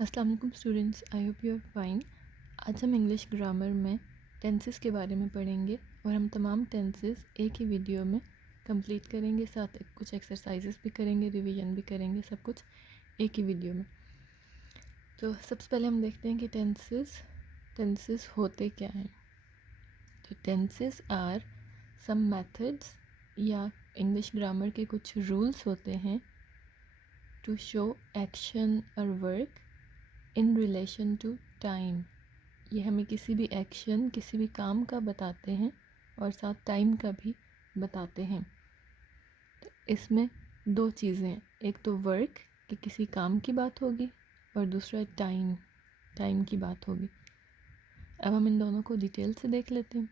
अस्सलाम वालेकुम students, I hope you are fine. आज हम इंग्लिश ग्रामर में टेंसेस के बारे में पढ़ेंगे और हम तमाम टेंसेस एक ही वीडियो में कंप्लीट करेंगे। साथ कुछ एक्सरसाइजेस भी करेंगे, रिवीजन भी करेंगे, सब कुछ एक ही वीडियो में। तो सबसे पहले हम देखते हैं कि टेंसेस होते क्या हैं। तो टेंसेस आर सम मेथड्स या इंग्लिश ग्रामर के कुछ रूल्स होते हैं टू शो एक्शन और work in relation to time. ये हमें किसी भी एक्शन, किसी भी काम का बताते हैं और साथ टाइम का भी बताते हैं। तो इसमें दो चीज़ें हैं, एक तो वर्क कि किसी काम की बात होगी और दूसरा टाइम की बात होगी। अब हम इन दोनों को डिटेल से देख लेते हैं।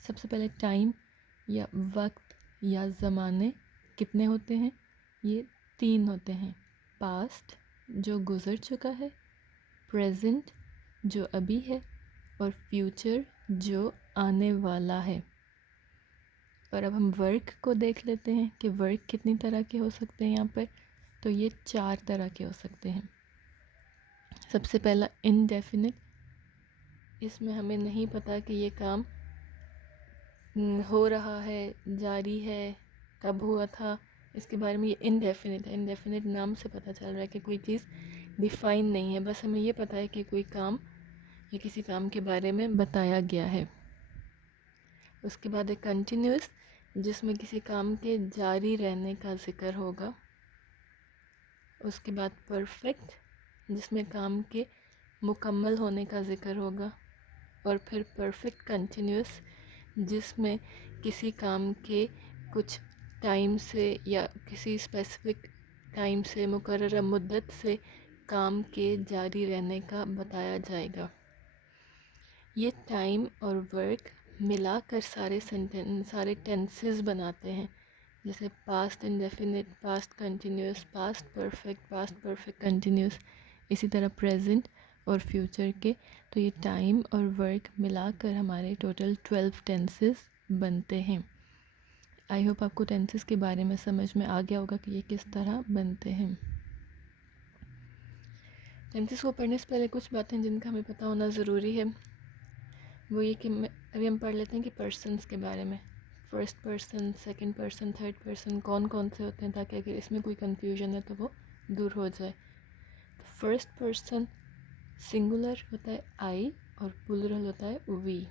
सबसे पहले टाइम या वक्त या ज़माने कितने होते हैं? ये 3 होते हैं। पास्ट जो गुज़र चुका है, प्रेजेंट जो अभी है और फ्यूचर जो आने वाला है। और अब हम वर्क को देख लेते हैं कि वर्क कितनी तरह के हो सकते हैं यहाँ पर। तो ये 4 तरह के हो सकते हैं। सबसे पहला इनडेफिनिट, इसमें हमें नहीं पता कि ये काम हो रहा है, जारी है, कब हुआ था, इसके बारे में। ये इनडेफिनिट है। इनडेफिनिट नाम से पता चल रहा है कि कोई चीज़ डिफाइन नहीं है, बस हमें ये पता है कि कोई काम या किसी काम के बारे में बताया गया है। उसके बाद एक कंटिन्यूस, जिसमें किसी काम के जारी रहने का जिक्र होगा। उसके बाद परफेक्ट, जिसमें काम के मुकम्मल होने का जिक्र होगा। और फिर परफेक्ट कंटिन्यूस, जिसमें किसी काम के कुछ टाइम से या किसी स्पेसिफिक टाइम से, मुकर्रर मुद्दत से काम के जारी रहने का बताया जाएगा। ये टाइम और वर्क मिलाकर सारे टेंसेस बनाते हैं, जैसे past indefinite, past continuous, past perfect continuous. इसी तरह प्रेजेंट और फ्यूचर के। तो ये टाइम और वर्क मिलाकर हमारे टोटल 12 टेंसेस बनते हैं। आई होप आपको टेंसेस के बारे में समझ में आ गया होगा कि ये किस तरह बनते हैं। टेंसेस को पढ़ने से पहले कुछ बातें जिनका हमें पता होना ज़रूरी है, वो ये कि अभी हम पढ़ लेते हैं कि पर्सन्स के बारे में। First person, second person, third person कौन कौन से होते हैं, ताकि अगर इसमें कोई कंफ्यूजन है तो वो दूर हो जाए। तो फर्स्ट पर्सन सिंगुलर होता है आई और प्लूरल होता है we.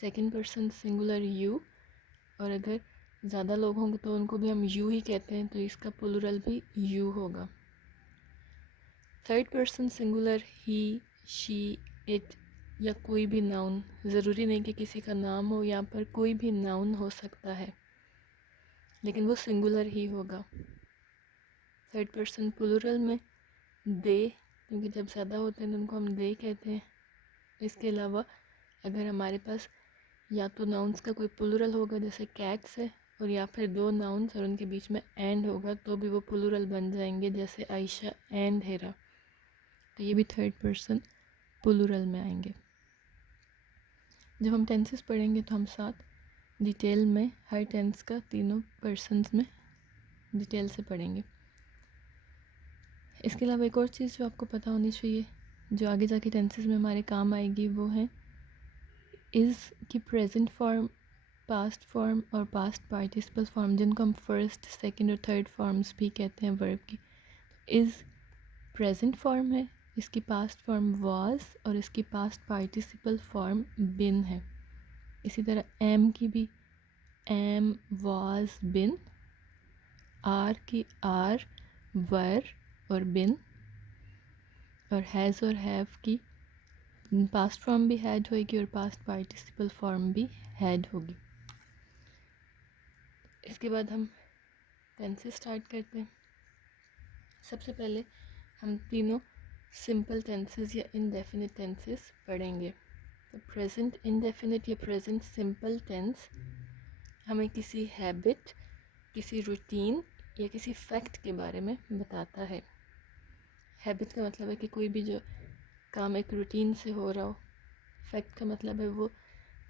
Second person singular you, और अगर ज़्यादा लोग होंगे तो उनको भी हम यू ही कहते हैं, तो इसका प्लूरल भी यू होगा। Third person singular he, she, it या कोई भी नाउन। ज़रूरी नहीं कि किसी का नाम हो, यहाँ पर कोई भी नाउन हो सकता है, लेकिन वो सिंगुलर ही होगा। थर्ड पर्सन प्लूरल में दे, क्योंकि जब ज़्यादा होते हैं तो उनको हम दे कहते हैं। इसके अलावा अगर हमारे पास या तो नाउन्स का कोई प्लूरल होगा, जैसे कैट्स है, और या फिर 2 नाउन्स और उनके बीच में एंड होगा, तो भी वो प्लूरल बन जाएंगे, जैसे आयशा एंड हेरा। तो ये भी थर्ड पर्सन प्लूरल में आएंगे। जब हम टेंसेस पढ़ेंगे तो हम साथ डिटेल में हर टेंस का तीनों पर्सन्स में डिटेल से पढ़ेंगे। इसके अलावा एक और चीज़ जो आपको पता होनी चाहिए, जो आगे जाके टेंसेस में हमारे काम आएगी, वो है इज़ की प्रेजेंट फॉर्म, पास्ट फॉर्म और पास्ट पार्टिसिपल फॉर्म, जिनको हम फर्स्ट, सेकंड और थर्ड फॉर्म्स भी कहते हैं वर्ब की। इज़ प्रेजेंट फॉर्म है, इसकी पास्ट फॉर्म वाज और इसकी पास्ट पार्टिसिपल फॉर्म बिन है। इसी तरह एम की भी एम, वाज, बिन। आर की आर, वर और बिन। और हैज़ और हैव की पास्ट फॉर्म भी हैड होगी और पास्ट पार्टिसिपल फॉर्म भी हैड होगी। इसके बाद हम टेंसेस स्टार्ट करते हैं। सबसे पहले हम तीनों सिंपल टेंसेस या इनडेफिनिट टेंसेस पढ़ेंगे। तो प्रेजेंट इनडेफिनिट या प्रेजेंट सिंपल टेंस हमें किसी हैबिट, किसी रूटीन या किसी फैक्ट के बारे में बताता है। हैबिट का मतलब है कि कोई भी जो काम एक रूटीन से हो रहा हो। फैक्ट का मतलब है वो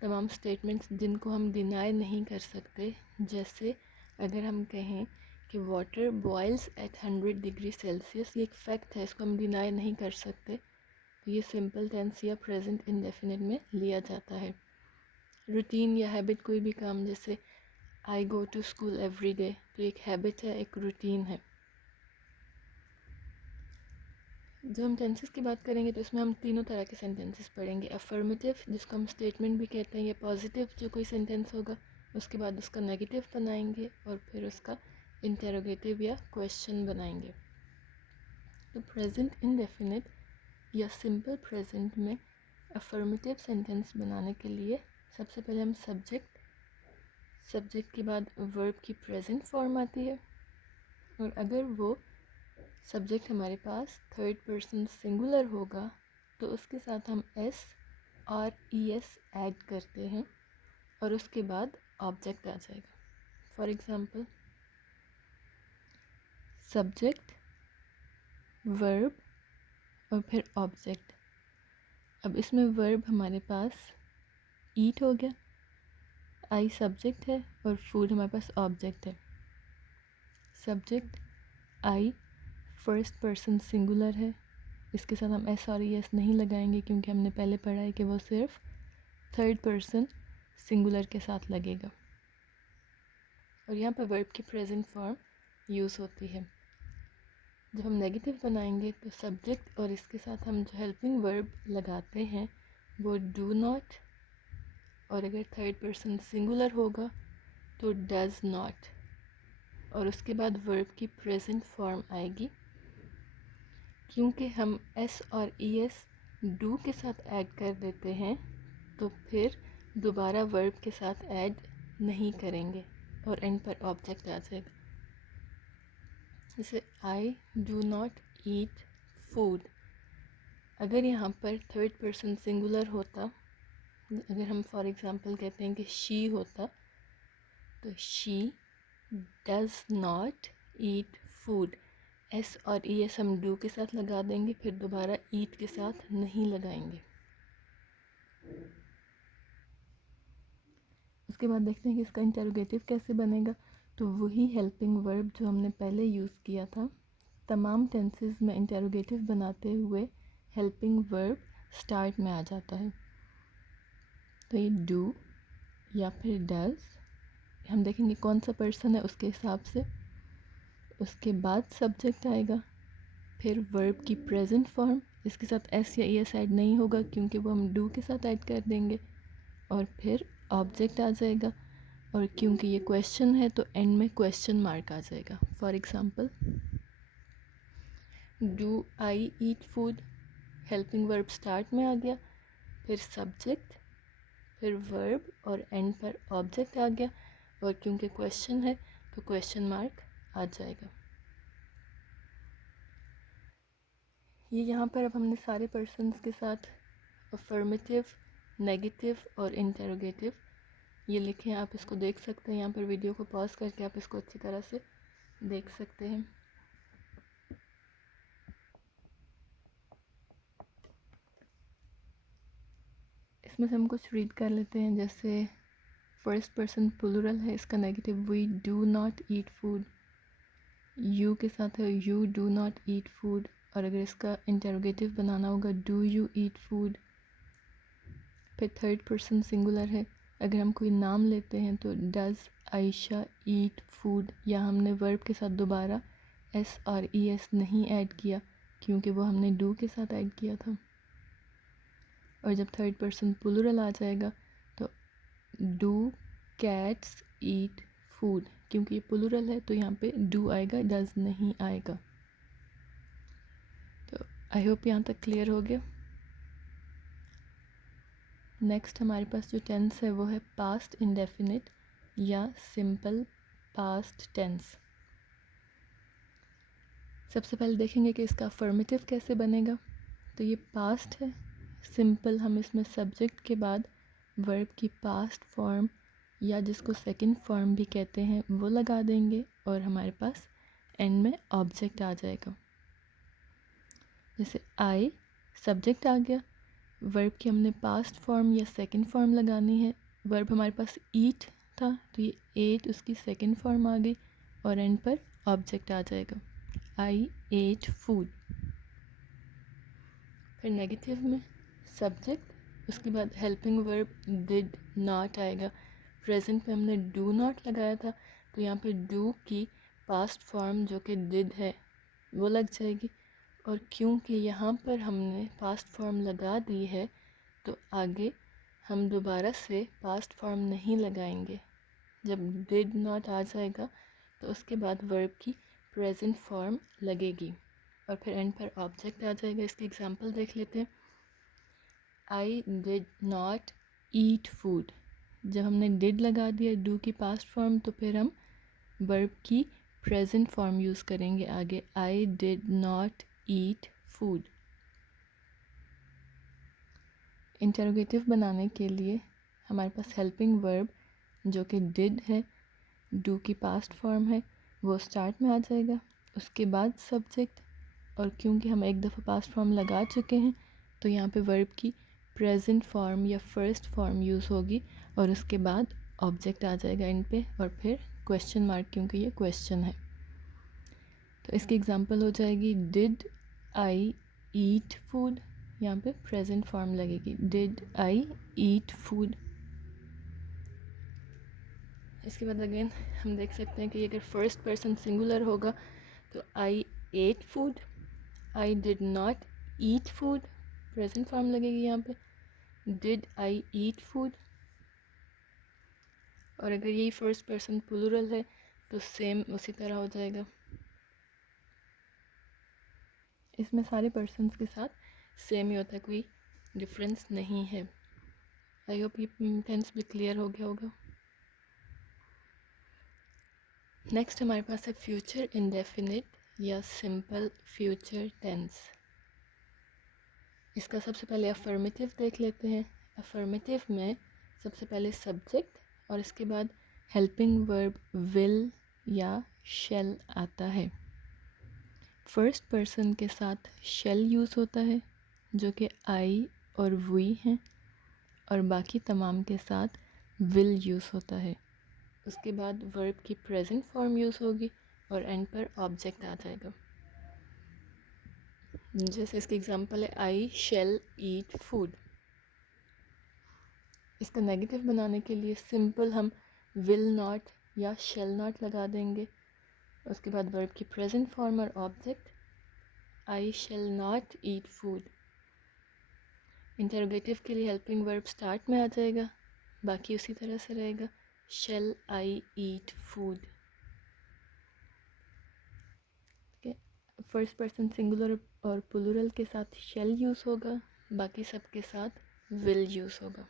तमाम स्टेटमेंट्स जिनको हम डिनाई नहीं कर सकते। जैसे अगर हम कहें कि water boils at 100 degree Celsius, ये एक फैक्ट है, इसको हम डिनाई नहीं कर सकते। तो ये सिंपल टेंस या प्रेजेंट इंडेफिनिट में लिया जाता है। रूटीन या हैबिट, कोई भी काम, जैसे I go to school every day, तो एक हैबिट है, एक रूटीन है। जब हम टेंसेस की बात करेंगे तो इसमें हम तीनों तरह के सेंटेंसेस पढ़ेंगे। अफर्मेटिव, जिसको हम स्टेटमेंट भी कहते हैं, या पॉजिटिव जो कोई सेंटेंस होगा, उसके बाद उसका नेगेटिव बनाएंगे और फिर उसका इंटेरोगेटिव या क्वेश्चन बनाएंगे। तो प्रेजेंट इंडेफिनिट या सिंपल प्रेजेंट में अफर्मेटिव सेंटेंस बनाने के लिए सबसे पहले हम सब्जेक्ट के बाद वर्ब की प्रेजेंट फॉर्म आती है, और अगर वो सब्जेक्ट हमारे पास थर्ड पर्सन सिंगुलर होगा तो उसके साथ हम एस और ई एस ऐड करते हैं और उसके बाद ऑब्जेक्ट आ जाएगा। फॉर एग्ज़ाम्पल, सब्जेक्ट, वर्ब और फिर ऑब्जेक्ट। अब इसमें वर्ब हमारे पास ईट हो गया, आई सब्जेक्ट है और फूड हमारे पास ऑब्जेक्ट है। Subject I first person singular है, इसके साथ हम एस और ई एस नहीं लगाएंगे क्योंकि हमने पहले पढ़ा है कि वो सिर्फ थर्ड पर्सन सिंगुलर के साथ लगेगा। और यहाँ पर वर्ब की प्रेजेंट फॉर्म यूज़ होती है। जब हम नेगेटिव बनाएंगे तो सब्जेक्ट और इसके साथ हम जो हेल्पिंग वर्ब लगाते हैं वो डू नॉट, और अगर थर्ड पर्सन सिंगुलर होगा तो डज नॉट, और उसके बाद वर्ब की प्रेजेंट फॉर्म आएगी। क्योंकि हम एस और ई एस डू के साथ ऐड कर देते हैं तो फिर दोबारा वर्ब के साथ ऐड नहीं करेंगे और एंड पर ऑब्जेक्ट आ जाएगा। जैसे आई डू नॉट ईट फूड, अगर यहाँ पर थर्ड पर्सन सिंगुलर होता, अगर हम फॉर एग्ज़ाम्पल कहते हैं कि शी होता, तो she does not eat food, S और ई एस हम डू के साथ लगा देंगे, फिर दोबारा ईट के साथ नहीं लगाएंगे। उसके बाद देखते हैं कि इसका इंटेरोगेटिव कैसे बनेगा। तो वही हेल्पिंग वर्ब जो हमने पहले यूज़ किया था, तमाम टेंसेस में इंटेरोगेटिव बनाते हुए हेल्पिंग वर्ब स्टार्ट में आ जाता है। तो ये डू या फिर डज, हम देखेंगे कौन सा पर्सन है उसके हिसाब से। उसके बाद सब्जेक्ट आएगा, फिर वर्ब की प्रेजेंट फॉर्म, इसके साथ एस या ई एस ऐड नहीं होगा क्योंकि वो हम डू के साथ ऐड कर देंगे, और फिर ऑब्जेक्ट आ जाएगा। और क्योंकि ये क्वेश्चन है तो एंड में क्वेश्चन मार्क आ जाएगा। For example, do I eat food, helping verb start में आ गया, फिर सब्जेक्ट, फिर वर्ब और एंड पर ऑब्जेक्ट आ गया, और क्योंकि क्वेश्चन है तो क्वेश्चन मार्क आ जाएगा। ये यहाँ पर अब हमने सारे पर्सन्स के साथ अफर्मेटिव, नेगेटिव और इंटेरोगेटिव ये लिखे हैं। आप इसको देख सकते हैं, यहाँ पर वीडियो को पॉज करके आप इसको अच्छी तरह से देख सकते हैं। इसमें से हम कुछ रीड कर लेते हैं। जैसे फर्स्ट पर्सन प्लूरल है, इसका negative we do not eat food, you के साथ है you do not eat food, और अगर इसका इंटेरोगेटिव बनाना होगा डू यू ईट फूड। फिर थर्ड पर्सन सिंगुलर है, अगर हम कोई नाम लेते हैं तो डज आयशा ईट फूड, या हमने वर्ब के साथ दोबारा एस और ई एस नहीं ऐड किया क्योंकि वो हमने डू के साथ ऐड किया था। और जब थर्ड पर्सन प्लूरल आ जाएगा तो डू कैट्स ईट फूड, क्योंकि ये प्लूरल है तो यहाँ पे डू आएगा, डज नहीं आएगा। तो आई होप यहाँ तक क्लियर हो गया। नेक्स्ट हमारे पास जो टेंस है वो है पास्ट इंडेफिनिट या सिंपल पास्ट टेंस। सबसे पहले देखेंगे कि इसका अफर्मेटिव कैसे बनेगा। तो ये पास्ट है, सिंपल, हम इसमें सब्जेक्ट के बाद वर्ब की पास्ट फॉर्म या जिसको सेकंड फॉर्म भी कहते हैं वो लगा देंगे और हमारे पास एंड में ऑब्जेक्ट आ जाएगा। जैसे आई सब्जेक्ट आ गया, वर्ब की हमने पास्ट फॉर्म या सेकंड फॉर्म लगानी है। वर्ब हमारे पास ईट था तो ये एट उसकी सेकंड फॉर्म आ गई और एंड पर ऑब्जेक्ट आ जाएगा, आई एट फूड। फिर नेगेटिव में सब्जेक्ट, उसके बाद हेल्पिंग वर्ब डिड नॉट आएगा। प्रेजेंट में हमने डू नॉट लगाया था, तो यहाँ पे डू की पास्ट फॉर्म जो कि डिड है वो लग जाएगी। और क्योंकि यहाँ पर हमने पास्ट फॉर्म लगा दी है तो आगे हम दोबारा से पास्ट फॉर्म नहीं लगाएंगे। जब डिड नॉट आ जाएगा तो उसके बाद वर्ब की प्रेजेंट फॉर्म लगेगी और फिर एंड पर ऑब्जेक्ट आ जाएगा। इसके एग्जांपल देख लेते हैं। आई डिड नॉट ईट फूड, जब हमने डिड लगा दिया डू की पास्ट फॉर्म तो फिर हम वर्ब की प्रेजेंट फॉर्म यूज़ करेंगे आगे, आई did not eat food. Interrogative बनाने के लिए हमारे पास हेल्पिंग वर्ब जो कि डिड है, डू की पास्ट फॉर्म है, वो स्टार्ट में आ जाएगा। उसके बाद सब्जेक्ट, और क्योंकि हम एक दफ़ा पास्ट फॉर्म लगा चुके हैं तो यहाँ पे वर्ब की प्रेजेंट फॉर्म या फर्स्ट फॉर्म यूज़ होगी और उसके बाद ऑब्जेक्ट आ जाएगा इन पे और फिर क्वेश्चन मार्क, क्योंकि ये क्वेश्चन है। तो इसकी एग्जांपल हो जाएगी डिड आई ईट फूड, यहाँ पे प्रेजेंट फॉर्म लगेगी, डिड आई ईट फूड। इसके बाद अगेन हम देख सकते हैं कि अगर फर्स्ट पर्सन सिंगुलर होगा तो I ate food, I did not eat food, present form लगेगी यहाँ पे, डिड आई ईट फूड। और अगर यही फर्स्ट पर्सन प्लूरल है तो सेम उसी तरह हो जाएगा। इसमें सारे पर्सन्स के साथ सेम ही होता है, कोई डिफरेंस नहीं है। आई होप ये टेंस भी क्लियर हो गया होगा। नेक्स्ट हमारे पास है फ्यूचर इंडेफिनिट या सिंपल फ्यूचर टेंस। इसका सबसे पहले अफर्मेटिव देख लेते हैं। अफर्मेटिव में सबसे पहले सब्जेक्ट और इसके बाद हेल्पिंग वर्ब विल या शैल आता है। फर्स्ट पर्सन के साथ शैल यूज़ होता है जो कि आई और वी हैं, और बाकी तमाम के साथ विल यूज़ होता है। उसके बाद वर्ब की प्रेजेंट फॉर्म यूज़ होगी और एंड पर ऑब्जेक्ट आ जाएगा। जैसे इसकी एग्जांपल है आई शैल ईट फूड। इसका नेगेटिव बनाने के लिए सिंपल हम विल नॉट या शैल नॉट लगा देंगे। उसके बाद वर्ब की प्रेजेंट फॉर्म और object, I shall not eat food. Interrogative के लिए हेल्पिंग वर्ब स्टार्ट में आ जाएगा, बाकी उसी तरह से रहेगा, shall I eat food. First person singular और प्लूरल के साथ शैल यूज़ होगा, बाकी सब के साथ विल यूज़ होगा।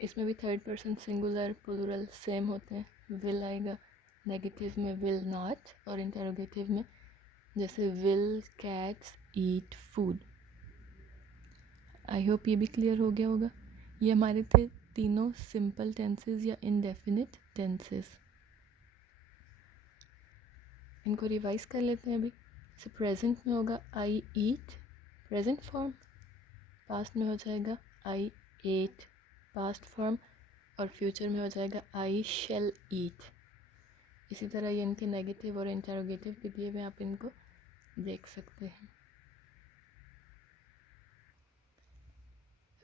इसमें भी third person singular plural same होते हैं, विल आएगा, नेगेटिव में विल नॉट, और इंटरोगेटिव में जैसे will cats eat food. I hope ये भी क्लियर हो गया होगा। ये हमारे थे तीनों सिंपल टेंसेस या इनडेफिनिट टेंसेस। इनको रिवाइज कर लेते हैं अभी। से प्रेजेंट में होगा आई ईट प्रेजेंट फॉर्म, पास्ट में हो जाएगा आई एट पास्ट फॉर्म, और फ्यूचर में हो जाएगा आई शैल ईट। इसी तरह ये इनके नेगेटिव और इंटरोगेटिव भी दिए हुए, आप इनको देख सकते हैं।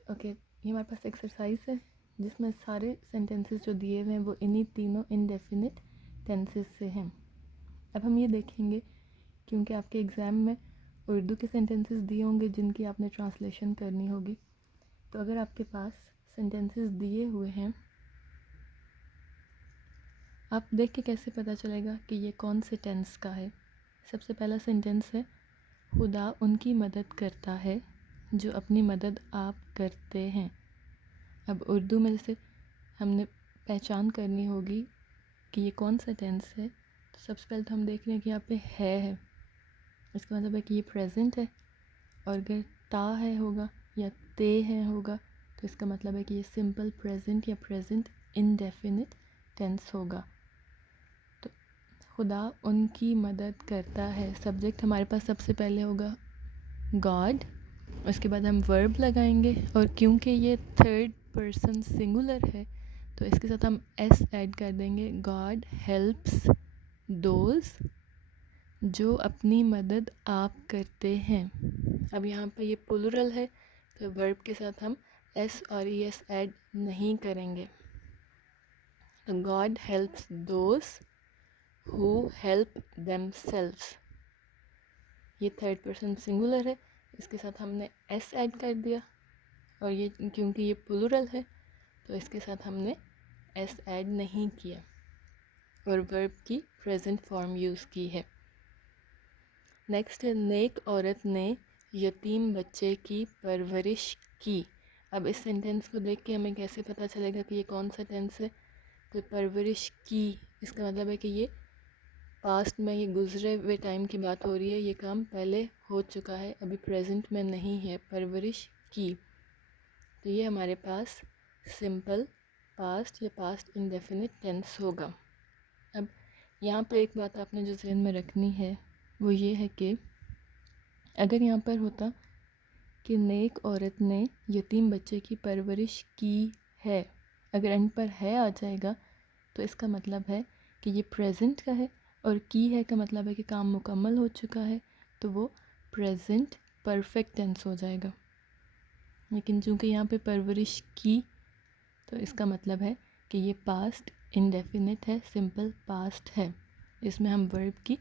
ओके, ये हमारे पास एक्सरसाइज है जिसमें सारे सेंटेंसेस जो दिए हुए हैं वो इन्हीं तीनों इनडेफिनिट टेंसेस से हैं। अब हम ये देखेंगे, क्योंकि आपके एग्ज़ाम में उर्दू के सेंटेंसेस दिए होंगे जिनकी आपने ट्रांसलेशन करनी होगी, तो अगर आपके पास सेंटेंसेस दिए हुए हैं, आप देख के कैसे पता चलेगा कि ये कौन से टेंस का है। सबसे पहला सेंटेंस है, खुदा उनकी मदद करता है जो अपनी मदद आप करते हैं। अब उर्दू में से हमने पहचान करनी होगी कि ये कौन सा टेंस है, तो सबसे पहले तो हम देख रहे हैं कि यहाँ पे है, इसका मतलब है कि ये प्रेजेंट है, और अगर ता है होगा या ते है होगा तो इसका मतलब है कि ये सिंपल प्रेजेंट या प्रेजेंट इनडेफिनिट टेंस होगा। तो खुदा उनकी मदद करता है, सब्जेक्ट हमारे पास सबसे पहले होगा गॉड, उसके बाद हम वर्ब लगाएंगे, और क्योंकि ये थर्ड पर्सन सिंगुलर है तो इसके साथ हम एस ऐड कर देंगे, गॉड हेल्प्स दोज जो अपनी मदद आप करते हैं। अब यहाँ पर ये प्लूरल है तो वर्ब के साथ हम एस और ई एस ऐड नहीं करेंगे। तो God helps those who help themselves, ये थर्ड पर्सन सिंगुलर है, इसके साथ हमने एस ऐड कर दिया, और ये क्योंकि ये प्लूरल है तो इसके साथ हमने एस ऐड नहीं किया और वर्ब की प्रेजेंट फॉर्म यूज़ की है। नेक्स्ट है नेक औरत ने यतीम बच्चे की परवरिश की। अब इस सेंटेंस को देख के हमें कैसे पता चलेगा कि ये कौन सा टेंस है? तो परवरिश की, इसका मतलब है कि ये पास्ट में, ये गुजरे हुए टाइम की बात हो रही है, ये काम पहले हो चुका है, अभी प्रेजेंट में नहीं है। परवरिश की, तो ये हमारे पास सिंपल पास्ट या पास्ट इंडेफिनिट टेंस होगा। अब यहाँ पे एक बात आपने जो ज़हन में रखनी है वो ये है कि अगर यहाँ पर होता कि नेक औरत ने यतीम बच्चे की परवरिश की है, अगर एंड पर है आ जाएगा तो इसका मतलब है कि ये प्रेजेंट का है, और की है का मतलब है कि काम मुकम्मल हो चुका है, तो वो प्रेजेंट परफेक्ट टेंस हो जाएगा। लेकिन चूँकि यहाँ पे परवरिश की, तो इसका मतलब है कि ये पास्ट इंडेफिनिट है, सिंपल पास्ट है, इसमें हम वर्ब की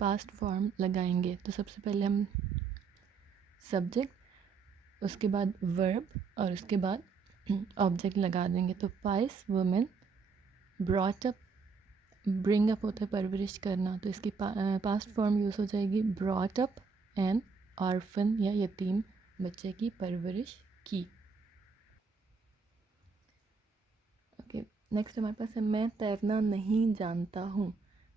पास्ट फॉर्म लगाएंगे। तो सबसे पहले हम सब्जेक्ट, उसके बाद वर्ब और उसके बाद ऑब्जेक्ट लगा देंगे। तो price women brought up, bring up होता है परवरिश करना, तो इसकी पास्ट फॉर्म यूज़ हो जाएगी ब्रॉट अप एन ऑर्फन या यतीम बच्चे की परवरिश की। ओके, नेक्स्ट हमारे पास है मैं तैरना नहीं जानता हूँ।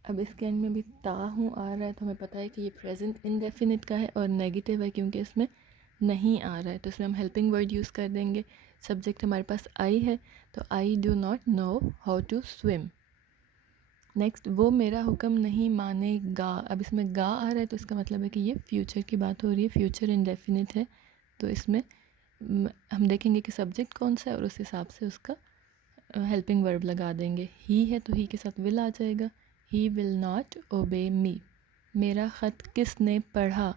अब इसके एंड में भी ता हूँ आ रहा है, तो हमें पता है कि ये प्रेजेंट इनडेफिनिट का है और नेगेटिव है क्योंकि इसमें नहीं आ रहा है, तो इसमें हम हेल्पिंग वर्ड यूज़ कर देंगे। सब्जेक्ट हमारे पास आई है, तो I do not know how to swim. Next, वो मेरा हुक्म नहीं मानेगा। अब इसमें गा आ रहा है तो इसका मतलब है कि ये फ्यूचर की बात हो रही है, फ्यूचर इंडेफिनिट है, तो इसमें हम देखेंगे कि सब्जेक्ट कौन सा है और उस हिसाब से उसका हेल्पिंग वर्ब लगा देंगे। ही है तो ही के साथ विल आ जाएगा, ही विल नॉट ओबे मी। मेरा ख़त किसने पढ़ा,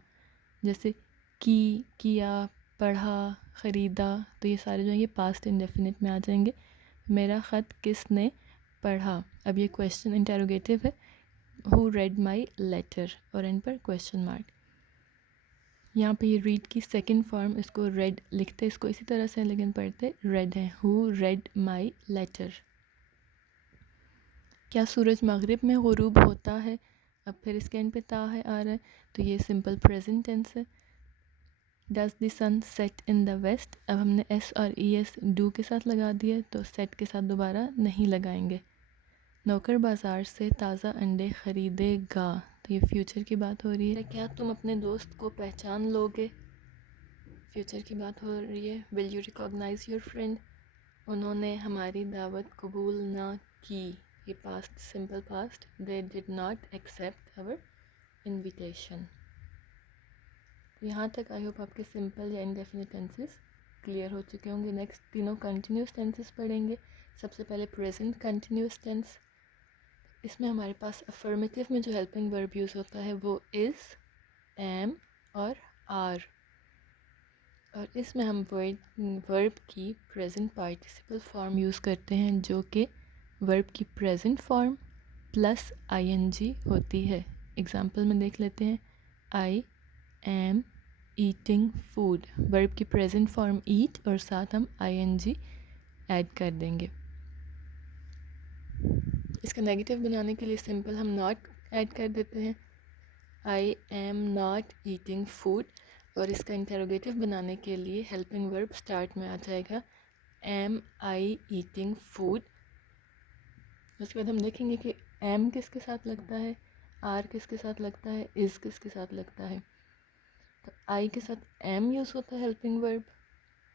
जैसे की, किया, पढ़ा, ख़रीदा, तो ये सारे जो हैं ये पास्ट इंडेफिनिट में आ जाएंगे। मेरा ख़त किसने पढ़ा, अब ये क्वेश्चन इंटेरोगेटिव है, हु रेड माई लेटर, और एंड पर क्वेश्चन मार्क। यहाँ पे ये रीड की सेकंड फॉर्म, इसको रेड लिखते इसको इसी तरह से लेकिन पढ़ते रेड है, हु रेड माई लेटर। क्या सूरज मगरिब में गुरूब होता है, अब फिर इसके एंड पे ता है आ रहा है, तो ये सिंपल प्रेजेंट टेंस है। Does the sun set in the west, अब हमने एस और ई एस डू के साथ लगा दिया, तो सेट के साथ दोबारा नहीं लगाएंगे। नौकर बाज़ार से ताज़ा अंडे ख़रीदेगा, तो ये फ्यूचर की बात हो रही है। क्या तुम अपने दोस्त को पहचान लोगे, फ्यूचर की बात हो रही है। Will you recognise your friend, उन्होंने हमारी दावत कबूल ना की, ये past simple past, they did not accept our invitation. यहाँ तक आई होप आपके सिंपल या इनडेफिनिट टेंसेस क्लियर हो चुके होंगे। नेक्स्ट तीनों कंटिन्यूस टेंसेस पढ़ेंगे। सबसे पहले प्रेजेंट कंटिन्यूस टेंस, इसमें हमारे पास अफर्मेटिव में जो हेल्पिंग वर्ब यूज़ होता है वो इज़, एम और आर, और इसमें हम वर्ब की प्रेजेंट पार्टिसिपल फॉर्म यूज़ करते हैं जो कि वर्ब की प्रेजेंट फॉर्म प्लस आईएनजी होती है। एग्जाम्पल में देख लेते हैं, I am eating food, verb की प्रेजेंट फॉर्म ईट और साथ हम आईएनजी ऐड कर देंगे। इसका नेगेटिव बनाने के लिए सिंपल हम नॉट ऐड कर देते हैं, I am not eating food, और इसका इंटेरोगेटिव बनाने के लिए हेल्पिंग वर्ब स्टार्ट में आ जाएगा, एम आई ईटिंग फूड। उसके बाद हम देखेंगे कि एम किसके साथ लगता है, आर किसके साथ लगता है, इज़ किसके साथ लगता है। तो आई के साथ एम यूज़ होता है हेल्पिंग वर्ब,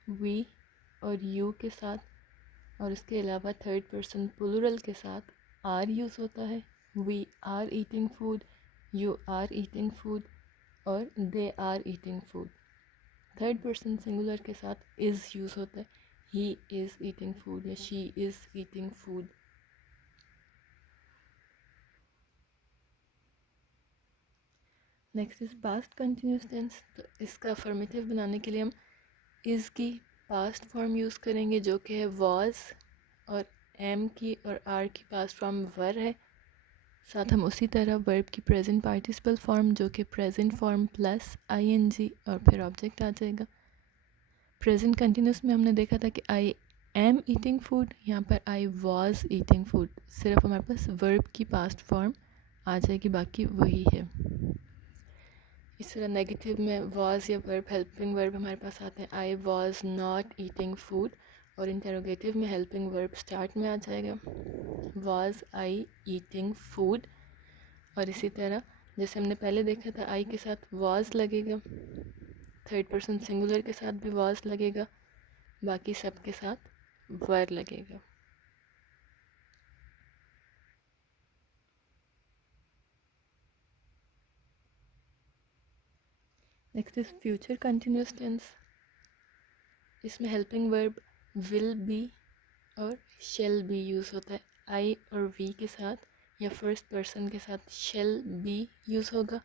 वी और यू के साथ, और इसके अलावा थर्ड पर्सन प्लूरल के साथ आर यूज़ होता है, we are eating food, you are eating food, और they are eating food. Third person singular के साथ इज़ यूज़ होता है, ही इज़ ईटिंग फूड या she is eating food. Next is past continuous tense. तो इसका अफर्मेटिव बनाने के लिए हम इज़ की पास्ट फॉर्म यूज़ करेंगे जो कि है वॉज, और एम की और आर की पास्ट फॉर्म वर है। साथ हम उसी तरह वर्ब की प्रेजेंट पार्टिसिपल फॉर्म जो कि प्रेजेंट फॉर्म प्लस आईएनजी और फिर ऑब्जेक्ट आ जाएगा। प्रेजेंट कंटिन्यूस में हमने देखा था कि आई एम ईटिंग फूड, यहाँ पर आई वॉज ईटिंग फूड। सिर्फ हमारे पास वर्ब की पास्ट फॉर्म आ जाएगी, बाकी वही है। इस तरह नेगेटिव में वॉज या वर्ब हेल्पिंग वर्ब हमारे पास आते हैं I was not eating food, और इंटरोगेटिव में हेल्पिंग वर्ब स्टार्ट में आ जाएगा वॉज आई ईटिंग फूड। और इसी तरह जैसे हमने पहले देखा था आई के साथ वॉज लगेगा, थर्ड पर्सन सिंगुलर के साथ भी वॉज लगेगा, बाकी सब के साथ वर लगेगा। Next is future continuous tense. इसमें हेल्पिंग वर्ब विल बी और शेल बी यूज़ होता है। आई और वी के साथ या फर्स्ट पर्सन के साथ शेल बी यूज़ होगा,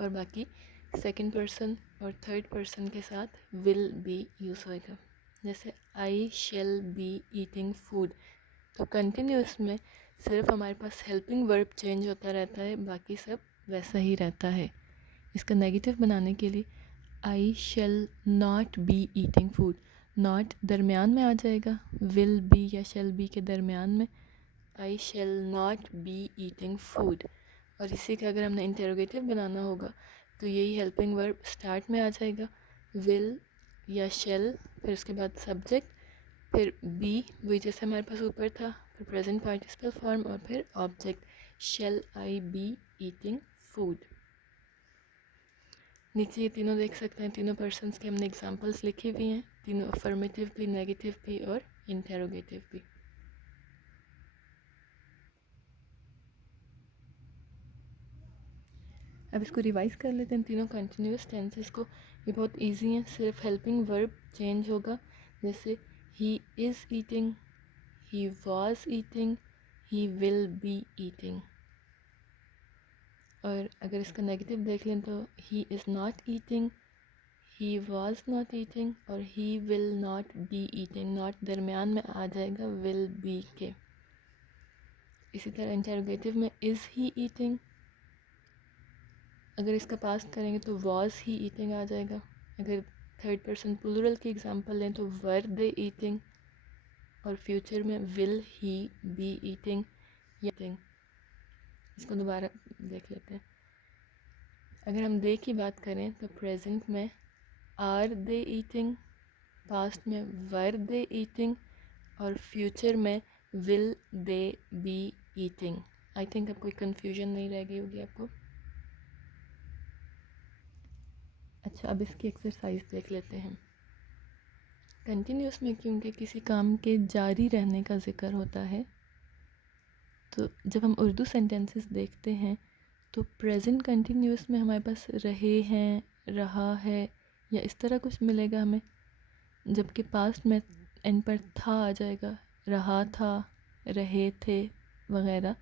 और बाकी सेकंड पर्सन और थर्ड पर्सन के साथ विल बी यूज़ होएगा। जैसे I shall be eating food, तो कंटिन्यूस में सिर्फ हमारे पास हेल्पिंग वर्ब चेंज होता रहता है, बाकी सब वैसा ही रहता है। इसका नेगेटिव बनाने के लिए आई shall not be eating food, not दरमियान में आ जाएगा, विल बी या शेल बी के दरमियान में आई shall not be eating food. और इसी का अगर हमने इंटरोगेटिव बनाना होगा तो यही हेल्पिंग वर्ब स्टार्ट में आ जाएगा, विल या शेल, फिर उसके बाद सब्जेक्ट, फिर बी वही जैसे हमारे पास ऊपर था, फिर प्रेजेंट पार्टिसिपल फॉर्म और फिर object, shall I be eating food. नीचे ये तीनों देख सकते हैं, तीनों पर्सन्स के हमने एग्जांपल्स लिखी हुई हैं, तीनों अफर्मेटिव भी, नेगेटिव भी और इंटरोगेटिव भी। अब इसको रिवाइज कर लेते हैं तीनों कंटिन्यूस टेंसेस को। ये बहुत इजी हैं, सिर्फ हेल्पिंग वर्ब चेंज होगा। जैसे he is eating, he was eating, he will be eating. और अगर इसका नेगेटिव देख लें तो he is not eating, he was not eating और he will not be eating. Not दरमियान में आ जाएगा विल बी के। इसी तरह इंटरोगेटिव में इज़ ही ईटिंग, अगर इसका पास्ट करेंगे तो वॉज ही ईटिंग आ जाएगा। अगर थर्ड पर्सन प्लूरल की एग्जांपल लें तो वर दे ईटिंग, और फ्यूचर में विल ही बी ईटिंग या ईटिंग। इसको दोबारा देख लेते हैं। अगर हम दे की बात करें तो प्रेजेंट में आर दे ईटिंग, पास्ट में वर दे ईटिंग, और फ्यूचर में will they be eating. I think अब कोई कन्फ्यूजन नहीं रह गई होगी आपको। अच्छा, अब इसकी एक्सरसाइज देख लेते हैं। कंटिन्यूस में क्योंकि किसी काम के जारी रहने का ज़िक्र होता है, तो जब हम उर्दू सेंटेंसेस देखते हैं तो प्रेजेंट कंटिन्यूस में हमारे पास रहे हैं, रहा है या इस तरह कुछ मिलेगा हमें, जबकि पास्ट में एंड पर था आ जाएगा, रहा था, रहे थे वगैरह।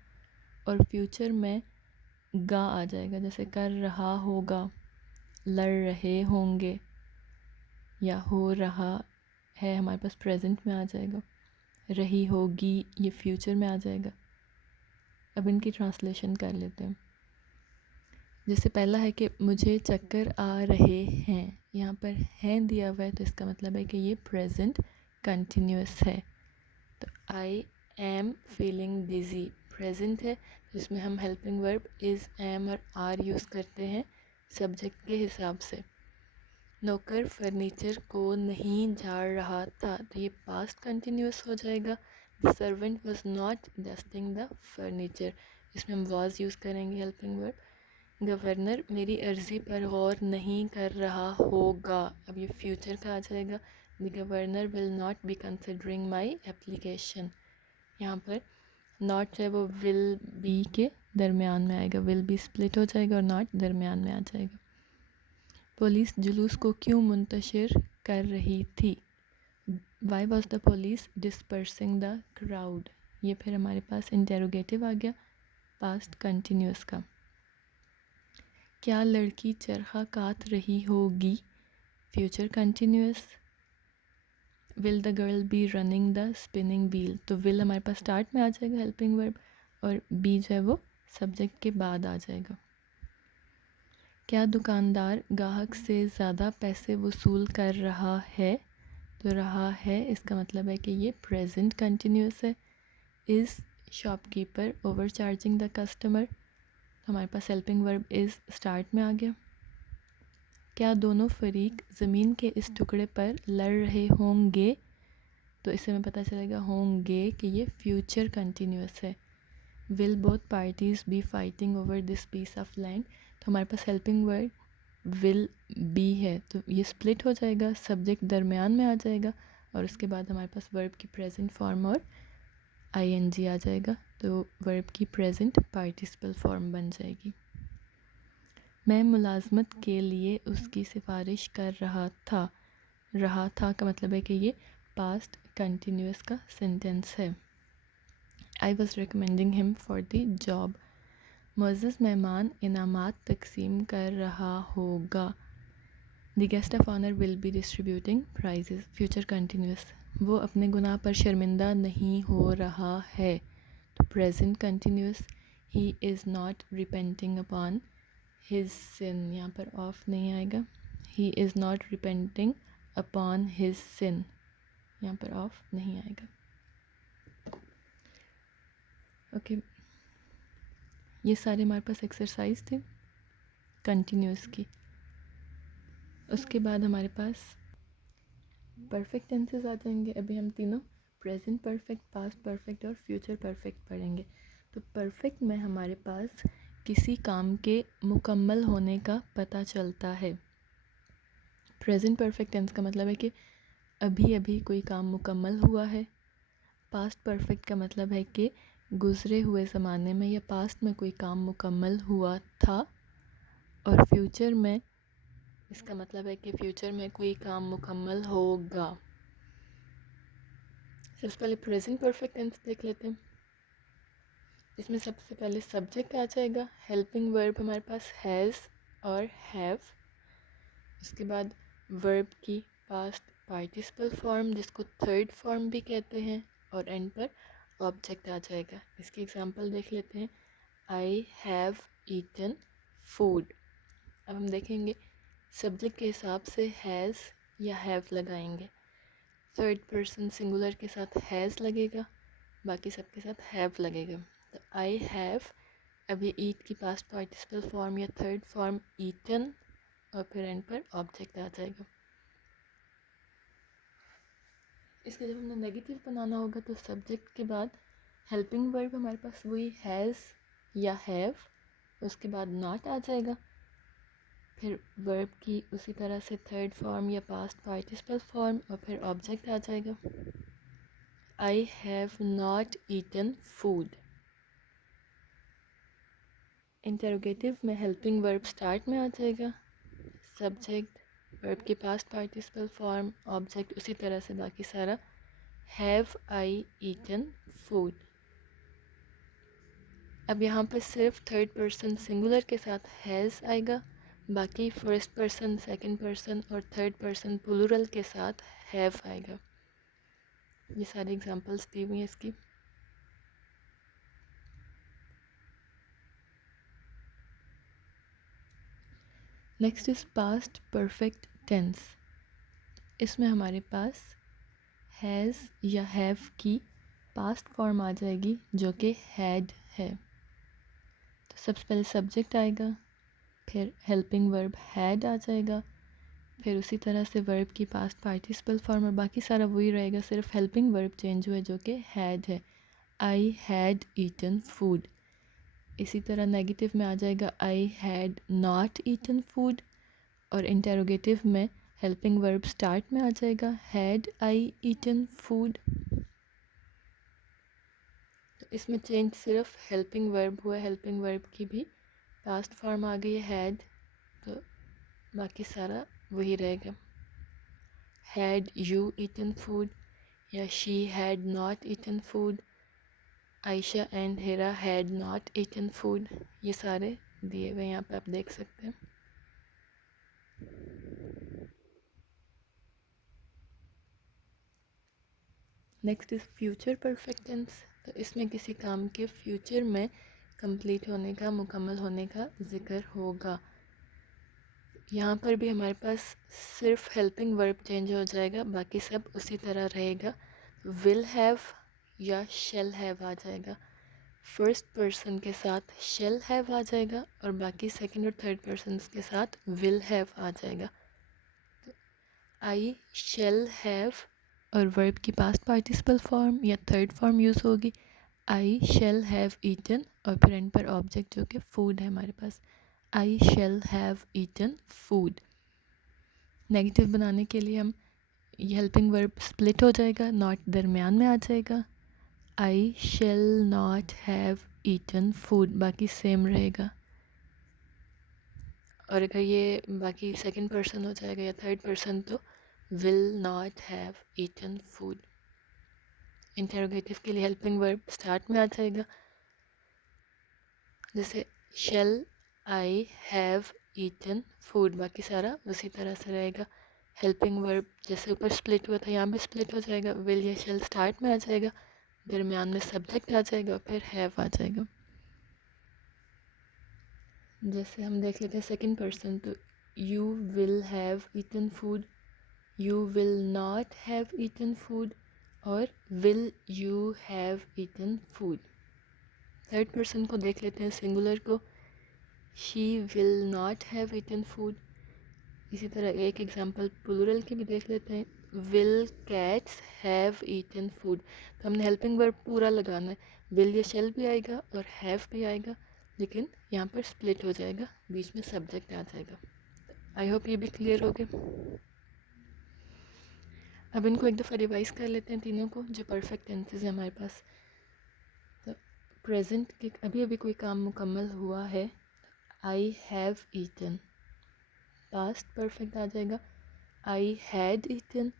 और फ्यूचर में गा आ जाएगा, जैसे कर रहा होगा, लड़ रहे होंगे, या हो रहा है हमारे पास प्रेजेंट में आ जाएगा, रही होगी ये फ्यूचर में आ जाएगा। अब इनकी ट्रांसलेशन कर लेते हैं। जैसे पहला है कि मुझे चक्कर आ रहे हैं, यहाँ पर हैं दिया हुआ है तो इसका मतलब है कि ये प्रेजेंट कंटिन्यूस है। तो I am feeling digi present है, तो इसमें हम हेल्पिंग वर्ब इज़, एम और आर यूज़ करते हैं सब्जेक्ट के हिसाब से। नौकर फर्नीचर को नहीं झाड़ रहा था, तो ये पास्ट कंटिन्यूस हो जाएगा। The servant was not dusting the furniture, इसमें हम वॉज यूज़ करेंगे हेल्पिंग वर्ब। गवर्नर मेरी अर्ज़ी पर गौर नहीं कर रहा होगा, अब ये फ्यूचर का आ जाएगा। The governor will not be considering my application, यहाँ पर नॉट जो है वो विल बी के दरमियान में आएगा, विल बी स्प्लिट हो जाएगा और नॉट दरमियान में आ जाएगा। पुलिस जुलूस को क्यों मुंतशिर कर रही थी, why was the police dispersing the crowd, ये फिर हमारे पास इंटेरोगेटिव आ गया पास्ट कंटिन्यूस का। क्या लड़की चरखा काट रही होगी, future continuous. Will the girl be running the spinning wheel, तो विल हमारे पास स्टार्ट में आ जाएगा हेल्पिंग वर्ब, और बी जो है वो सब्जेक्ट के बाद आ जाएगा। क्या दुकानदार ग्राहक से ज़्यादा पैसे वसूल कर रहा है, तो रहा है इसका मतलब है कि ये प्रेजेंट कंटिन्यूस है। Is shopkeeper over charging the customer, तो हमारे पास हेल्पिंग वर्ब इज़ स्टार्ट में आ गया। क्या दोनों फरीक ज़मीन के इस टुकड़े पर लड़ रहे होंगे, तो इससे हमें पता चलेगा होंगे कि ये फ्यूचर कंटिन्यूस है। Will both parties be fighting over this piece of land, तो हमारे पास हेल्पिंग वर्ब विल बी है, तो ये स्प्लिट हो जाएगा, सब्जेक्ट दरमियान में आ जाएगा और उसके बाद हमारे पास वर्ब की प्रेजेंट फॉर्म और आईएनजी आ जाएगा, तो वर्ब की प्रेजेंट पार्टिसिपल फॉर्म बन जाएगी। मैं मुलाजमत के लिए उसकी सिफारिश कर रहा था, रहा था का मतलब है कि ये पास्ट कंटिन्यूस का सेंटेंस है। I was recommending him for the job. मुअज़्ज़ज़ मेहमान इनामात तकसीम कर रहा होगा। The guest of honour will be distributing prizes, future continuous. वो अपने गुनाह पर शर्मिंदा नहीं हो रहा है, तो present continuous. He is not repenting upon his sin, यहाँ पर ऑफ नहीं आएगा। He is not repenting upon his sin, यहाँ पर ऑफ नहीं आएगा। ओके, ये सारे हमारे पास एक्सरसाइज थे कंटिन्यूस की। उसके बाद हमारे पास परफेक्ट टेंसेस आ जाएंगे। अभी हम तीनों प्रेजेंट परफेक्ट, पास्ट परफेक्ट और फ्यूचर परफेक्ट पढ़ेंगे। तो परफेक्ट में हमारे पास किसी काम के मुकम्मल होने का पता चलता है। प्रेजेंट परफेक्ट टेंस का मतलब है कि अभी अभी कोई काम मुकम्मल हुआ है। पास्ट परफेक्ट का मतलब है कि गुज़रे हुए ज़माने में या पास्ट में कोई काम मुकम्मल हुआ था। और फ्यूचर में इसका मतलब है कि फ्यूचर में कोई काम मुकम्मल होगा। सबसे पहले प्रेजेंट परफेक्ट टेंस देख लेते हैं। इसमें सबसे पहले सब्जेक्ट आ जाएगा, हेल्पिंग वर्ब हमारे पास हैज़ और हैव। उसके बाद वर्ब की पास्ट पार्टिसिपल फॉर्म जिसको थर्ड फॉर्म भी कहते हैं, और एंड पर ऑब्जेक्ट आ जाएगा। इसकी एग्जांपल देख लेते हैं। I have eaten food. अब हम देखेंगे सब्जेक्ट के हिसाब से हैज़ या हैव लगाएंगे। थर्ड पर्सन सिंगुलर के साथ हैज़ लगेगा, बाकी सबके साथ हैव लगेगा। तो आई हैव, अब ये ईट की पास्ट पार्टिसिपल फॉर्म या थर्ड फॉर्म ईटन, और फिर एंड पर ऑब्जेक्ट आ जाएगा। इसके जब हमने नेगेटिव बनाना होगा तो सब्जेक्ट के बाद हेल्पिंग वर्ब हमारे पास वही हैज़ या हैव, उसके बाद नॉट आ जाएगा, फिर वर्ब की उसी तरह से थर्ड फॉर्म या पास्ट पार्टिसिपल फॉर्म, और फिर ऑब्जेक्ट आ जाएगा। I have not eaten food. Interrogative में हेल्पिंग वर्ब स्टार्ट में आ जाएगा, सब्जेक्ट, वर्ब की पास्ट पार्टिसिपल फॉर्म, ऑब्जेक्ट उसी तरह से बाकी सारा। Have I eaten food. अब यहाँ पर सिर्फ थर्ड पर्सन सिंगुलर के साथ हैज़ आएगा, बाकी फर्स्ट पर्सन, सेकंड पर्सन और थर्ड पर्सन प्लूरल के साथ हैव आएगा। ये सारी एग्जांपल्स दी हुई हैं इसकी। Next is past perfect tense. इसमें हमारे पास हैज़ या हैव की पास्ट फॉर्म आ जाएगी जो कि हैड है। तो सबसे पहले सब्जेक्ट आएगा, फिर हेल्पिंग वर्ब हैड आ जाएगा, फिर उसी तरह से वर्ब की पास्ट पार्टिसिपल फॉर्म और बाकी सारा वही रहेगा, सिर्फ हेल्पिंग वर्ब चेंज हुआ जो कि हैड है। I had eaten food. इसी तरह नेगेटिव में आ जाएगा I had not eaten food, और इंटेरोगेटिव में हेल्पिंग वर्ब स्टार्ट में आ जाएगा, हैड आई ईटन फूड। तो इसमें चेंज सिर्फ हेल्पिंग वर्ब हुआ, हेल्पिंग वर्ब की भी पास्ट फॉर्म आ गई है हैड, तो बाकी सारा वही रहेगा। हैड यू ईटन फूड या she had not eaten food, Ayesha and Hira had not eaten food, ये सारे दिए हुए यहाँ पे आप देख सकते हैं। Next is future perfect tense. तो इसमें किसी काम के फ्यूचर में कंप्लीट होने का, मुकम्मल होने का जिक्र होगा। यहाँ पर भी हमारे पास सिर्फ हेल्पिंग वर्ब चेंज हो जाएगा, बाकी सब उसी तरह रहेगा। विल हैव या शेल हैव आ जाएगा। फर्स्ट पर्सन के साथ शेल हैव आ जाएगा और बाकी सेकंड और थर्ड पर्सन के साथ विल हैव आ जाएगा। आई शेल हैव और वर्ब की पास्ट पार्टिसिपल फॉर्म या थर्ड फॉर्म यूज़ होगी। आई शेल हैव ईटन और फिर एंड पर ऑब्जेक्ट जो कि फूड है हमारे पास। I shall have eaten food. Negative बनाने के लिए हम ये हेल्पिंग वर्ब स्प्लिट हो जाएगा, नॉट दरमियान में आ जाएगा। I shall not have eaten food, बाकी सेम रहेगा। और अगर ये बाकी सेकंड पर्सन हो जाएगा या थर्ड पर्सन तो will not have eaten food. Interrogative के लिए हेल्पिंग वर्ब स्टार्ट में आ जाएगा, जैसे shall I have eaten food, बाकी सारा उसी तरह से रहेगा। हेल्पिंग वर्ब जैसे ऊपर स्प्लिट हुआ था यहाँ भी स्प्लिट हो जाएगा। विल या शेल स्टार्ट में आ जाएगा, दरमियान में सब्जेक्ट आ जाएगा और फिर हैव आ जाएगा। जैसे हम देख लेते हैं सेकंड पर्सन, तो you will have eaten food, you will not have eaten food और will you have eaten food. Third person को देख लेते हैं सिंगुलर को, she will not have eaten food. इसी तरह एक एग्जांपल प्लूरल की भी देख लेते हैं, will cats have eaten food. तो हमने हेल्पिंग वर्ब पूरा लगाना है, विल या शेल भी आएगा और हैव भी आएगा, लेकिन यहाँ पर स्प्लिट हो जाएगा, बीच में सब्जेक्ट आ जाएगा। आई होप ये भी क्लियर हो गया। अब इनको एक दफ़ा रिवाइज कर लेते हैं तीनों को, जो परफेक्ट टेंसेस है हमारे पास। तो प्रेजेंट के अभी कोई काम मुकम्मल हुआ है, I have eaten. Past perfect आ जाएगा, आई हैड ईटन।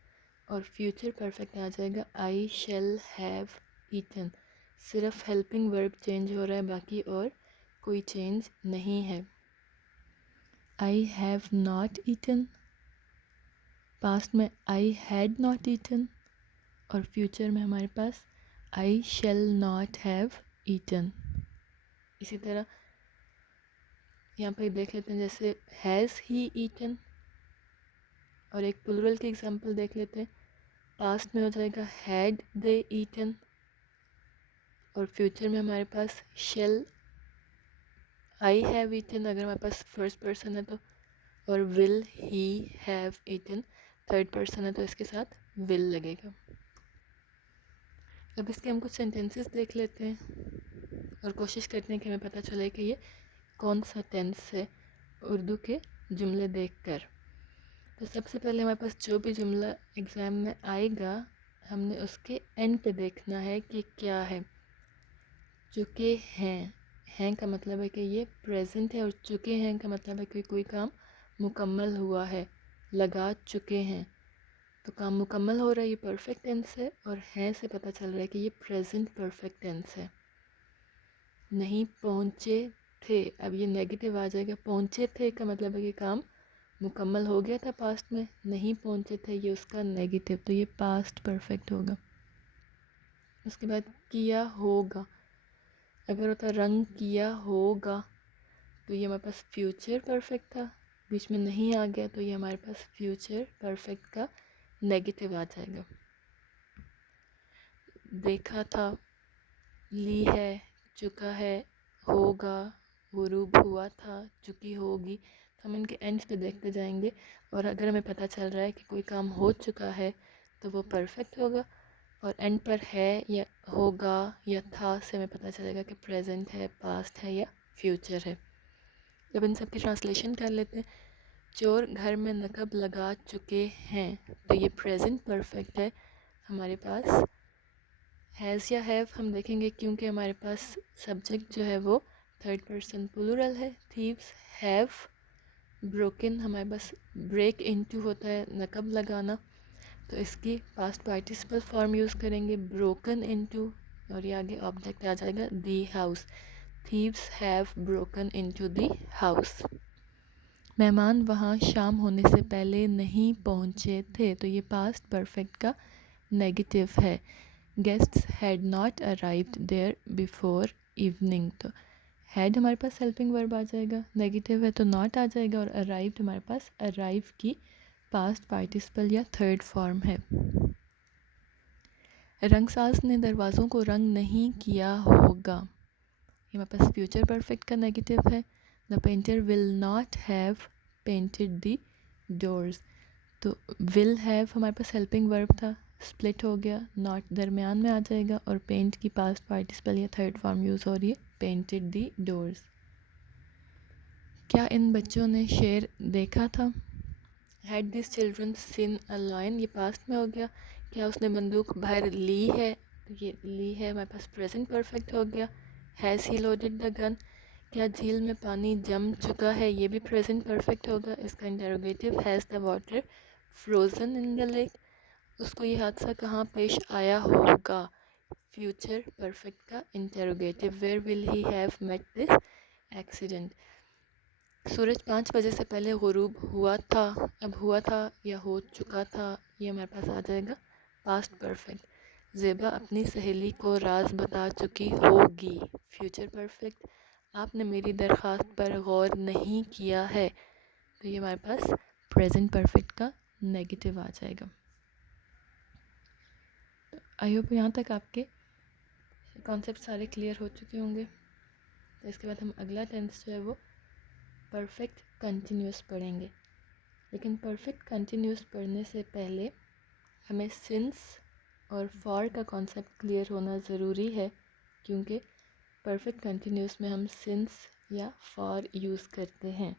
और फ्यूचर परफेक्ट आ जाएगा, आई शैल हैव ईटन। सिर्फ हेल्पिंग वर्ब चेंज हो रहा है, बाकी और कोई चेंज नहीं है। I have not eaten, past में आई हैड नॉट ईटन और फ्यूचर में हमारे पास I shall not have eaten. इसी तरह यहाँ पर देख लेते हैं, जैसे हैज़ ही ईटन। और एक प्लूरल की एग्जांपल देख लेते हैं, पास्ट में हो जाएगा हैड दे ईटन और फ्यूचर में हमारे पास शेल आई हैव ईटन अगर हमारे पास फर्स्ट पर्सन है तो, और will he have eaten third person है तो इसके साथ विल लगेगा। अब इसके हम कुछ सेंटेंसेस देख लेते हैं और कोशिश करते हैं कि हमें पता चले कि ये कौन सा टेंस है उर्दू के जुमले देखकर। तो सबसे पहले हमारे पास जो भी जुमला एग्ज़ाम में आएगा, हमने उसके एंड पे देखना है कि क्या है। चुके हैं का मतलब है कि ये प्रेजेंट है और चुके हैं का मतलब है कि कोई काम मुकम्मल हुआ है, लगा चुके हैं। तो काम मुकम्मल हो रहा है, ये परफेक्ट टेंस है। और हैं से पता चल रहा है कि ये प्रेजेंट परफेक्ट टेंस है। नहीं पहुँचे थे, अब ये नेगेटिव आ जाएगा। पहुँचे थे का मतलब है कि काम मुकम्मल हो गया था पास्ट में, नहीं पहुँचे थे ये उसका नेगेटिव, तो ये पास्ट परफेक्ट होगा। उसके बाद किया होगा, अगर होता रंग किया होगा तो ये हमारे पास फ्यूचर परफेक्ट था, बीच में नहीं आ गया तो ये हमारे पास फ्यूचर परफेक्ट का नेगेटिव आ जाएगा। देखा था, ली है, चुका है, होगा, गुरूब हुआ था, चुकी होगी। तो हम इनके एंड्स पे देखते जाएंगे और अगर हमें पता चल रहा है कि कोई काम हो चुका है तो वो परफेक्ट होगा, और एंड पर है या होगा या था से हमें पता चलेगा कि प्रेजेंट है, पास्ट है या फ्यूचर है। जब इन सब की ट्रांसलेशन कर लेते हैं, चोर घर में नकब लगा चुके हैं, तो ये प्रेजेंट परफेक्ट है हमारे पास। हैज़ या हैव हम देखेंगे क्योंकि हमारे पास सब्जेक्ट जो है वो थर्ड पर्सन प्लूरल है। थीव्स हैव ब्रोकन, हमारे पास ब्रेक इनटू होता है नकब लगाना, तो इसकी पास्ट पार्टिसिपल फॉर्म यूज़ करेंगे ब्रोकन इनटू, और ये आगे ऑब्जेक्ट आ जाएगा the house. thieves have broken into the house. मेहमान वहाँ शाम होने से पहले नहीं पहुँचे थे, तो ये पास्ट परफेक्ट का नेगेटिव है. Guests had not arrived there before evening, तो हैड हमारे पास हेल्पिंग वर्ब आ जाएगा, नेगेटिव है तो नॉट आ जाएगा, और अराइव्ड हमारे पास अराइव की पास्ट पार्टिसिपल या थर्ड फॉर्म है. रंगसाज ने दरवाज़ों को रंग नहीं किया होगा, ये हमारे पास फ्यूचर परफेक्ट का नेगेटिव है. The painter will not have painted the doors, तो विल हैव हमारे पास हेल्पिंग वर्ब था, स्प्लिट हो गया, नॉट दरमियान में आ जाएगा, और पेंट की पास्ट पार्टिसिपल या थर्ड फॉर्म यूज़ हो रही है, पेंटेड द डोर्स. क्या इन बच्चों ने शेर देखा था? Had this children seen a lion, ये पास्ट में हो गया. क्या उसने बंदूक भर ली है, तो ये ली है हमारे पास प्रेजेंट परफेक्ट हो गया. Has he loaded the gun, क्या झील में पानी जम चुका है, ये भी प्रेजेंट परफेक्ट होगा. इसका interrogative has the water frozen in the lake, उसको ये हादसा कहाँ पेश आया होगा, फ्यूचर परफेक्ट का interrogative. Where will he have met this accident. सूरज 5 बजे से पहले गुरूब हुआ था, अब हुआ था या हो चुका था, ये हमारे पास आ जाएगा पास्ट परफेक्ट. ज़ेबा अपनी सहेली को राज बता चुकी होगी, फ्यूचर परफेक्ट. आपने मेरी दरख्वास्त पर गौर नहीं किया है, तो ये हमारे पास प्रेजेंट परफेक्ट का नेगेटिव आ जाएगा. आई होप यहाँ तक आपके कॉन्सेप्ट सारे क्लियर हो चुके होंगे. तो इसके बाद हम अगला टेंस जो है वो परफेक्ट कंटिन्यूस पढ़ेंगे. लेकिन परफेक्ट कंटिन्यूस पढ़ने से पहले हमें सिंस और फॉर का कॉन्सेप्ट क्लियर होना ज़रूरी है, क्योंकि परफेक्ट कंटिन्यूस में हम सिंस या फॉर यूज़ करते हैं.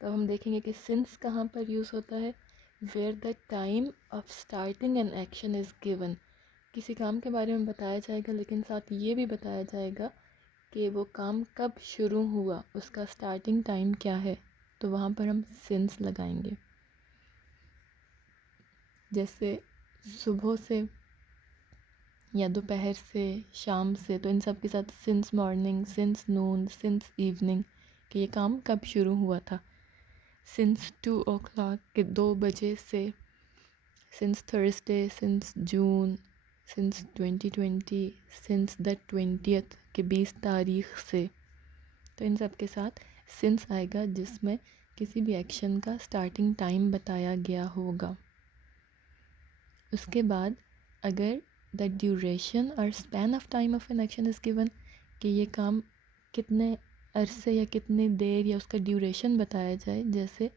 तो हम देखेंगे कि सिंस कहाँ पर यूज़ होता है. Where the time of starting an action is given, किसी काम के बारे में बताया जाएगा, लेकिन साथ ये भी बताया जाएगा कि वो काम कब शुरू हुआ, उसका स्टार्टिंग टाइम क्या है, तो वहाँ पर हम सिंस लगाएंगे. जैसे सुबह से या दोपहर से, शाम से, तो इन सब के साथ सिंस मॉर्निंग, सिंस नून, सिंस इवनिंग, कि ये काम कब शुरू हुआ था. सिंस 2 o'clock के 2 बजे से, since Thursday, since June, since 2020, since the 20th के 20 तारीख से. तो इन सब के साथ सिंस आएगा जिसमें किसी भी एक्शन का स्टार्टिंग टाइम बताया गया होगा. उसके बाद अगर द ड्यूरेशन और span of time of N action is given, कि ये काम कितने अरसे या कितनी देर या उसका ड्यूरेशन बताया जाए, जैसे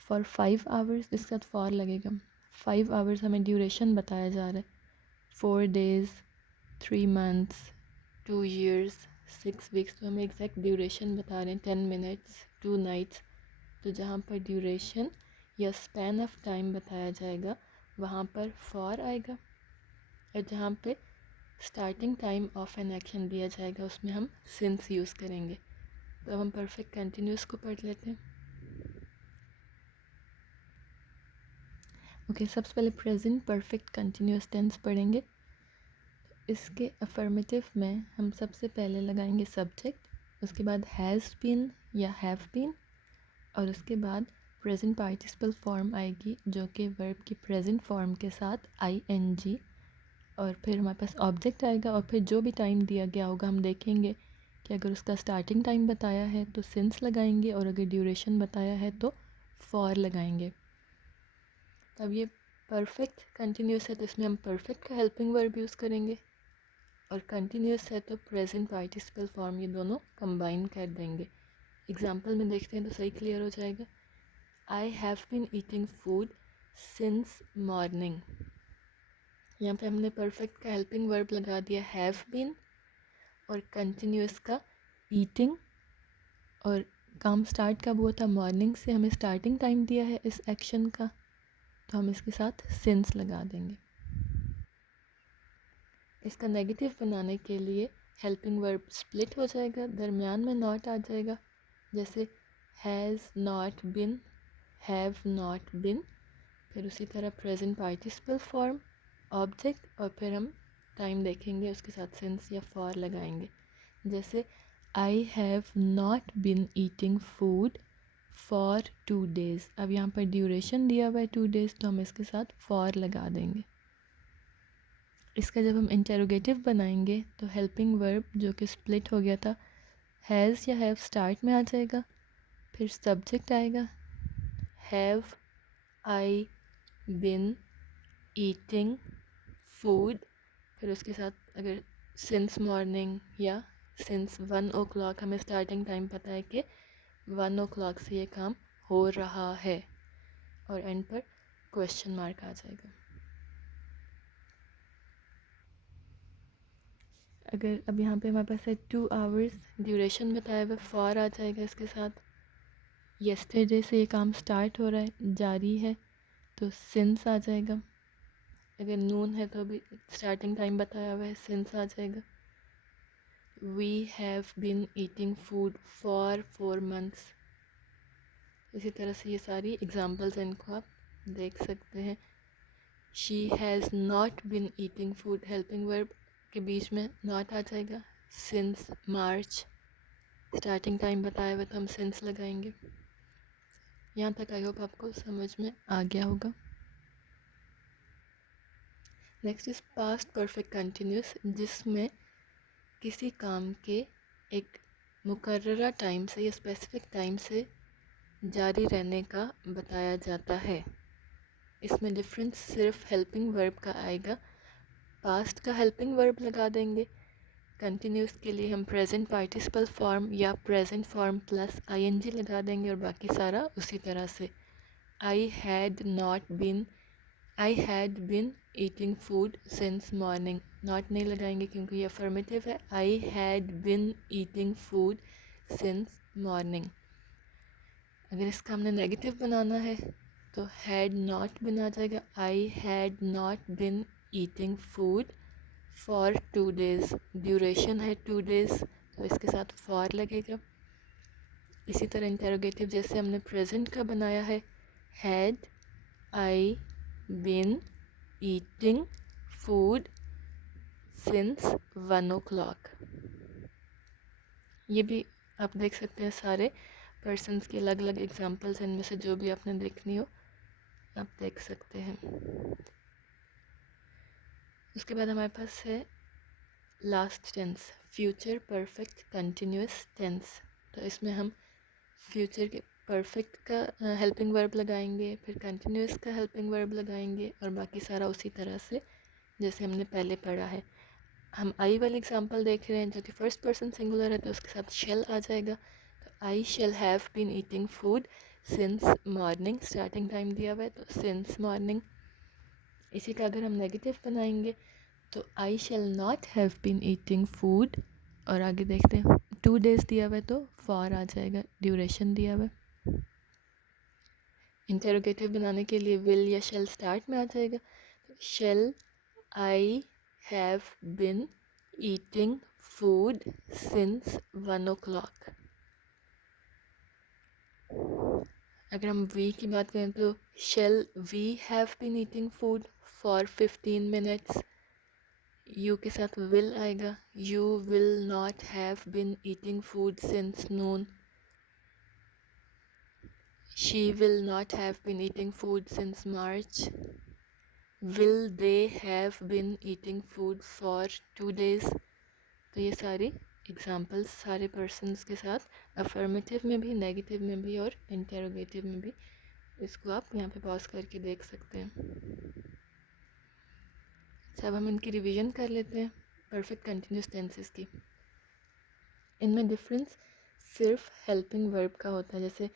फॉर 5 hours, इसके साथ फॉर लगेगा. 5 hours हमें ड्यूरेशन बताया जा रहा है, 4 days, 3 months, 2 years, 6 weeks, तो हमें एग्जैक्ट ड्यूरेशन बता रहे हैं, 10 minutes, 2 nights. तो जहाँ पर ड्यूरेशन या स्पैन ऑफ टाइम बताया जाएगा वहाँ पर फॉर आएगा, और जहाँ पे starting time of an action दिया जाएगा उसमें हम सिंस यूज़ करेंगे. तो अब हम परफेक्ट कंटिन्यूस को पढ़ लेते हैं. ओके, सबसे पहले प्रेजेंट परफेक्ट कंटिन्यूस टेंस पढ़ेंगे. इसके अफर्मेटिव में हम सबसे पहले लगाएंगे सब्जेक्ट, उसके बाद हैज़ बीन या हैव बीन, और उसके बाद प्रेजेंट पार्टिसिपल फॉर्म आएगी जो कि वर्ब की प्रेजेंट फॉर्म के साथ ing, और फिर हमारे पास ऑब्जेक्ट आएगा, और फिर जो भी टाइम दिया गया होगा हम देखेंगे कि अगर उसका स्टार्टिंग टाइम बताया है तो सिंस लगाएंगे, और अगर ड्यूरेशन बताया है तो फॉर लगाएंगे. अब ये परफेक्ट कंटिन्यूस है तो इसमें हम परफेक्ट का हेल्पिंग वर्ब यूज़ करेंगे, और कंटिन्यूस है तो प्रेजेंट पार्टिसिपल फॉर्म, ये दोनों कंबाइन कर देंगे. एग्जाम्पल में देखते हैं तो सही क्लियर हो जाएगा. I have been eating food since morning, यहाँ पे हमने परफेक्ट का हेल्पिंग वर्ब लगा दिया हैव बीन, और कंटिन्यूस का ईटिंग, और काम स्टार्ट कब हुआ था, मॉर्निंग से. हमें स्टार्टिंग टाइम दिया है इस एक्शन का, तो हम इसके साथ सिंस लगा देंगे. इसका नेगेटिव बनाने के लिए हेल्पिंग वर्ब स्प्लिट हो जाएगा, दरमियान में नॉट आ जाएगा, जैसे has not been, have not been. फिर उसी तरह प्रेजेंट पार्टिसिपल फॉर्म, ऑब्जेक्ट, और फिर हम टाइम देखेंगे उसके साथ सिंस या फॉर लगाएंगे. जैसे I have not been eating food for 2 days। अब यहाँ पर ड्यूरेशन दिया हुआ है 2 days, तो हम इसके साथ फॉर लगा देंगे। इसका जब हम इंटेरोगेटिव बनाएंगे तो हेल्पिंग वर्ब जो कि स्प्लिट हो गया था, हैज़ या हैव स्टार्ट में आ जाएगा, फिर सब्जेक्ट आएगा, have I been eating food, फिर उसके साथ अगर सिंस मॉर्निंग या सिंस 1 o'clock, हमें स्टार्टिंग टाइम पता है कि 1 o'clock से ये काम हो रहा है, और एंड पर क्वेश्चन मार्क आ जाएगा। अगर अब यहाँ पे हमारे पास है 2 hours, ड्यूरेशन बताया हुआ, फॉर आ जाएगा इसके साथ। येस्टरडे से ये काम स्टार्ट हो रहा है, जारी है, तो सिंस आ जाएगा। अगर नून है तो अभी स्टार्टिंग टाइम बताया हुआ है, सिंस आ जाएगा। We have been eating food for 4 months। इसी तरह से ये सारी एग्जांपल्स हैं, इनको आप देख सकते हैं। She has not been eating food, helping verb के बीच में नॉट आ जाएगा। सिंस मार्च, स्टार्टिंग टाइम बताया हुआ तो हम सिंस लगाएंगे। यहाँ तक आई होप आपको समझ में आ गया होगा। Next is past perfect continuous, जिसमें किसी काम के एक मुकर्ररा टाइम से या स्पेसिफिक टाइम से जारी रहने का बताया जाता है। इसमें डिफरेंस सिर्फ हेल्पिंग वर्ब का आएगा। पास्ट का हेल्पिंग वर्ब लगा देंगे, कंटिन्यूस के लिए हम प्रेजेंट पार्टिसिपल फॉर्म या प्रेजेंट फॉर्म प्लस आईएनजी लगा देंगे, और बाकी सारा उसी तरह से। आई had been eating food since morning, not नहीं लगाएंगे क्योंकि ये अफर्मेटिव है। I had been eating food since morning. अगर इसका हमने नेगेटिव बनाना है तो हैड नॉट बना जाएगा, I had not been eating food for 2 days। Duration है 2 days, तो इसके साथ फॉर लगेगा। इसी तरह इंटेरोगेटिव जैसे हमने प्रेजेंट का बनाया है, had I been eating food since 1 o'clock। ये भी आप देख सकते हैं, सारे पर्सन्स के अलग अलग एग्जांपल्स हैं, इनमें से जो भी आपने देखनी हो आप देख सकते हैं। उसके बाद हमारे पास है last tense, future perfect continuous tense. तो इसमें हम फ्यूचर के परफेक्ट का हेल्पिंग वर्ब लगाएंगे, फिर कंटिन्यूस का हेल्पिंग वर्ब लगाएंगे, और बाकी सारा उसी तरह से जैसे हमने पहले पढ़ा है। हम आई वाली एग्जांपल देख रहे हैं जो कि फर्स्ट पर्सन सिंगुलर है, तो उसके साथ शेल आ जाएगा। तो I shall have been eating food since morning, starting time दिया हुआ है तो सिंस मॉर्निंग। इसी का अगर हम नेगेटिव बनाएंगे तो I shall not have been eating food, और आगे देखते हैं 2 days दिया हुआ है तो फॉर आ जाएगा, ड्यूरेशन दिया हुआ है। इंटेरोगेटिव बनाने के लिए विल या शेल स्टार्ट में आ जाएगा। Shall I have been eating food since 1 o'clock। अगर हम वी की बात करें तो shall we have been eating food for 15 minutes। You के साथ विल आएगा, you will not have been eating food since noon. She will not have been eating food since March. Will they have been eating food for 2 days। तो ये सारी examples सारे persons के साथ affirmative में भी, नेगेटिव में भी और इंटेरोगेटिव में भी। इसको आप यहाँ पे पॉज करके देख सकते हैं। अच्छा, अब हम इनकी रिवीजन कर लेते हैं परफेक्ट कंटिन्यूस टेंसेस की। इनमें डिफरेंस सिर्फ हेल्पिंग वर्ब का होता है, जैसे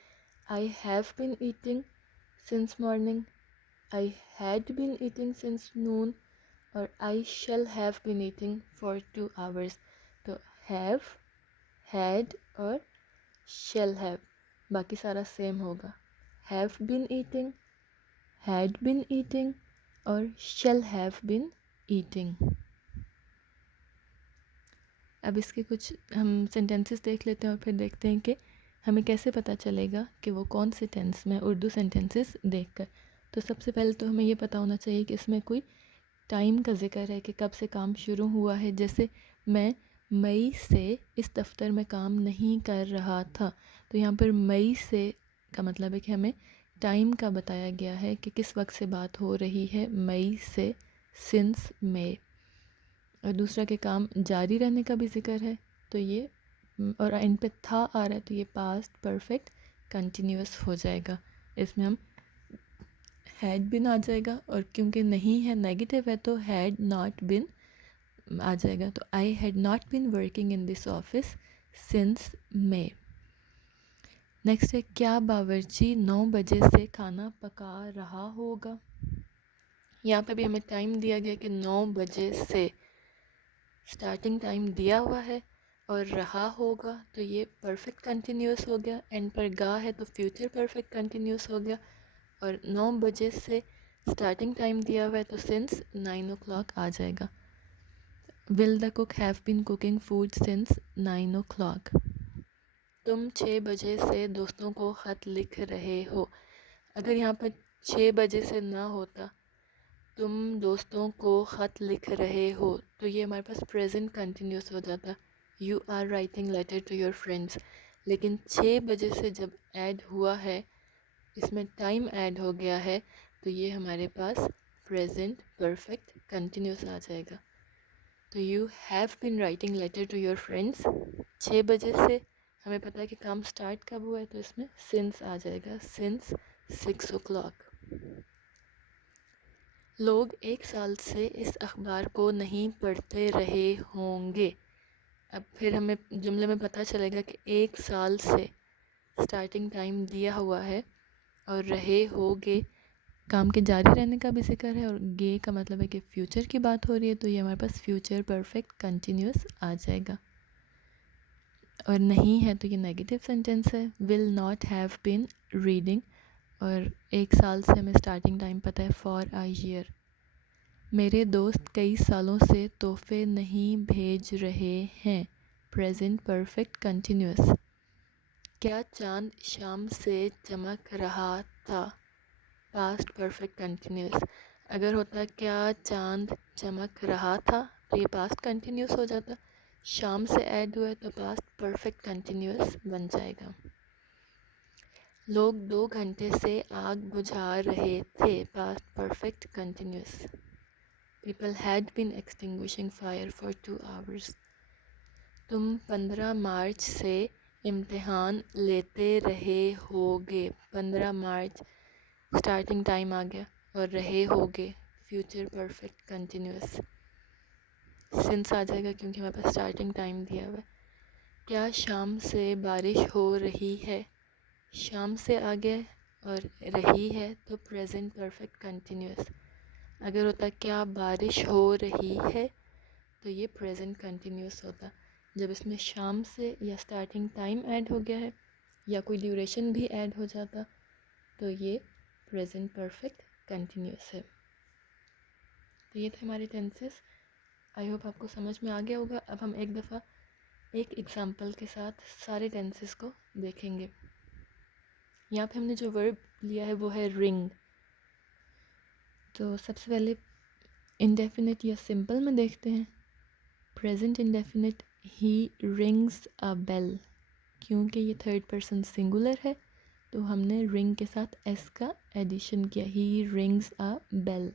I have been eating since morning, I had been eating since noon, और I shall have been eating for 2 hours। तो हैव, हैड और शैल हैव, बाकी सारा सेम होगा। Have been eating, had been eating और शैल हैव बिन ईटिंग। अब इसके कुछ हम सेंटेंसेस देख लेते हैं और फिर देखते हैं कि हमें कैसे पता चलेगा कि वो कौन से टेंस में, उर्दू सेंटेंसेस देखकर। तो सबसे पहले तो हमें ये पता होना चाहिए कि इसमें कोई टाइम का जिक्र है कि कब से काम शुरू हुआ है। जैसे मैं मई से इस दफ़्तर में काम नहीं कर रहा था। तो यहाँ पर मई से का मतलब है कि हमें टाइम का बताया गया है कि किस वक्त से बात हो रही है, मई से, सिंस मई। और दूसरा के काम जारी रहने का भी जिक्र है, तो ये और एंड पे था आ रहा है, तो ये पास्ट परफेक्ट कंटिन्यूस हो जाएगा। इसमें हम हैड बिन आ जाएगा, और क्योंकि नहीं है नेगेटिव है तो हैड नॉट बिन आ जाएगा। तो आई had not been working in this office since may. Next है, क्या बावर्ची 9 बजे से खाना पका रहा होगा। यहाँ पे भी हमें टाइम दिया गया कि 9 बजे से स्टार्टिंग टाइम दिया हुआ है, और रहा होगा तो ये परफेक्ट कंटिन्यूस हो गया। एंड पर गा है तो फ्यूचर परफेक्ट कंटिन्यूस हो गया, और 9 बजे से स्टार्टिंग टाइम दिया हुआ है तो सिंस 9 o'clock आ जाएगा। Will the cook have been cooking food since 9 o'clock। तुम 6 बजे से दोस्तों को ख़त लिख रहे हो। अगर यहाँ पर 6 बजे से ना होता, तुम दोस्तों को ख़त लिख रहे हो, तो ये हमारे पास प्रेजेंट कंटिन्यूस हो जाता, you are writing letter to your friends. लेकिन 6 बजे से जब ऐड हुआ है, इसमें टाइम ऐड हो गया है, तो ये हमारे पास प्रेजेंट परफेक्ट कंटिन्यूस आ जाएगा। तो you have been writing letter to your friends 6 बजे से, हमें पता है कि काम स्टार्ट कब हुआ है, तो इसमें सिंस आ जाएगा, सिंस 6 o'clock। लोग 1 साल से इस अखबार को नहीं पढ़ते रहे होंगे। अब फिर हमें जुमले में पता चलेगा कि 1 साल से स्टार्टिंग टाइम दिया हुआ है, और रहे होगे काम के जारी रहने का भी जिक्र है, और गे का मतलब है कि फ्यूचर की बात हो रही है, तो ये हमारे पास फ्यूचर परफेक्ट कंटिन्यूस आ जाएगा। और नहीं है तो ये नेगेटिव सेंटेंस है, will not have been reading, और 1 साल से हमें स्टार्टिंग टाइम पता है, फॉर अ ईयर। मेरे दोस्त कई सालों से तोहफे नहीं भेज रहे हैं, प्रेजेंट परफेक्ट कंटिन्यूस। क्या चांद शाम से चमक रहा था, पास्ट परफेक्ट कंटिन्यूस। अगर होता क्या चांद चमक रहा था, तो ये पास्ट कंटिन्यूस हो जाता। शाम से ऐड हुआ है तो पास्ट परफेक्ट कंटिन्यूस बन जाएगा। लोग 2 घंटे से आग बुझा रहे थे, past perfect continuous. People had been extinguishing fire for 2 hours। तुम 15 मार्च से इम्तिहान लेते रहे होगे, 15 मार्च स्टार्टिंग टाइम आ गया, और रहे होगे फ्यूचर परफेक्ट कंटिन्यूस, सिंस आ जाएगा क्योंकि हमारे पास स्टार्टिंग टाइम दिया हुआ है। क्या शाम से बारिश हो रही है, शाम से आ गया, और रही है तो प्रेजेंट परफेक्ट कंटिन्यूस। अगर होता क्या बारिश हो रही है, तो ये प्रेजेंट कंटिन्यूस होता। जब इसमें शाम से या स्टार्टिंग टाइम ऐड हो गया है, या कोई ड्यूरेशन भी ऐड हो जाता, तो ये प्रेजेंट परफेक्ट कंटिन्यूस है। तो ये थे हमारे टेंसेस। आई होप आपको समझ में आ गया होगा। अब हम एक दफ़ा एक एग्जांपल के साथ सारे टेंसेस को देखेंगे। यहाँ पे हमने जो वर्ब लिया है वो है रिंग। तो सबसे पहले इंडेफिनिट या सिंपल में देखते हैं। Present indefinite, he rings a bell. क्योंकि ये थर्ड पर्सन सिंगुलर है, तो हमने रिंग के साथ एस का एडिशन किया, ही रिंग्स अ बेल।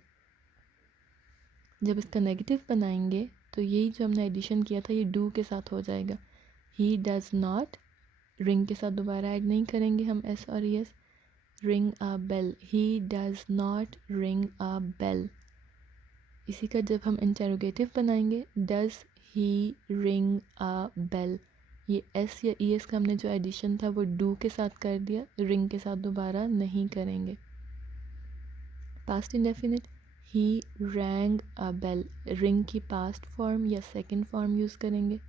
जब इसका नेगेटिव बनाएंगे तो यही जो हमने एडिशन किया था ये डू के साथ हो जाएगा। ही डज़ नॉट, रिंग के साथ दोबारा ऐड नहीं करेंगे हम एस और s. Ring a bell, he does not ring a bell. इसी का जब हम इंटेरोगेटिव बनाएंगे, does he ring a bell, ये एस या ई एस का हमने जो एडिशन था वो डू के साथ कर दिया, रिंग के साथ दोबारा नहीं करेंगे। पास्ट इंडेफिनिट, ही रैंग अ बेल, रिंग की पास्ट फॉर्म या सेकंड फॉर्म यूज़ करेंगे।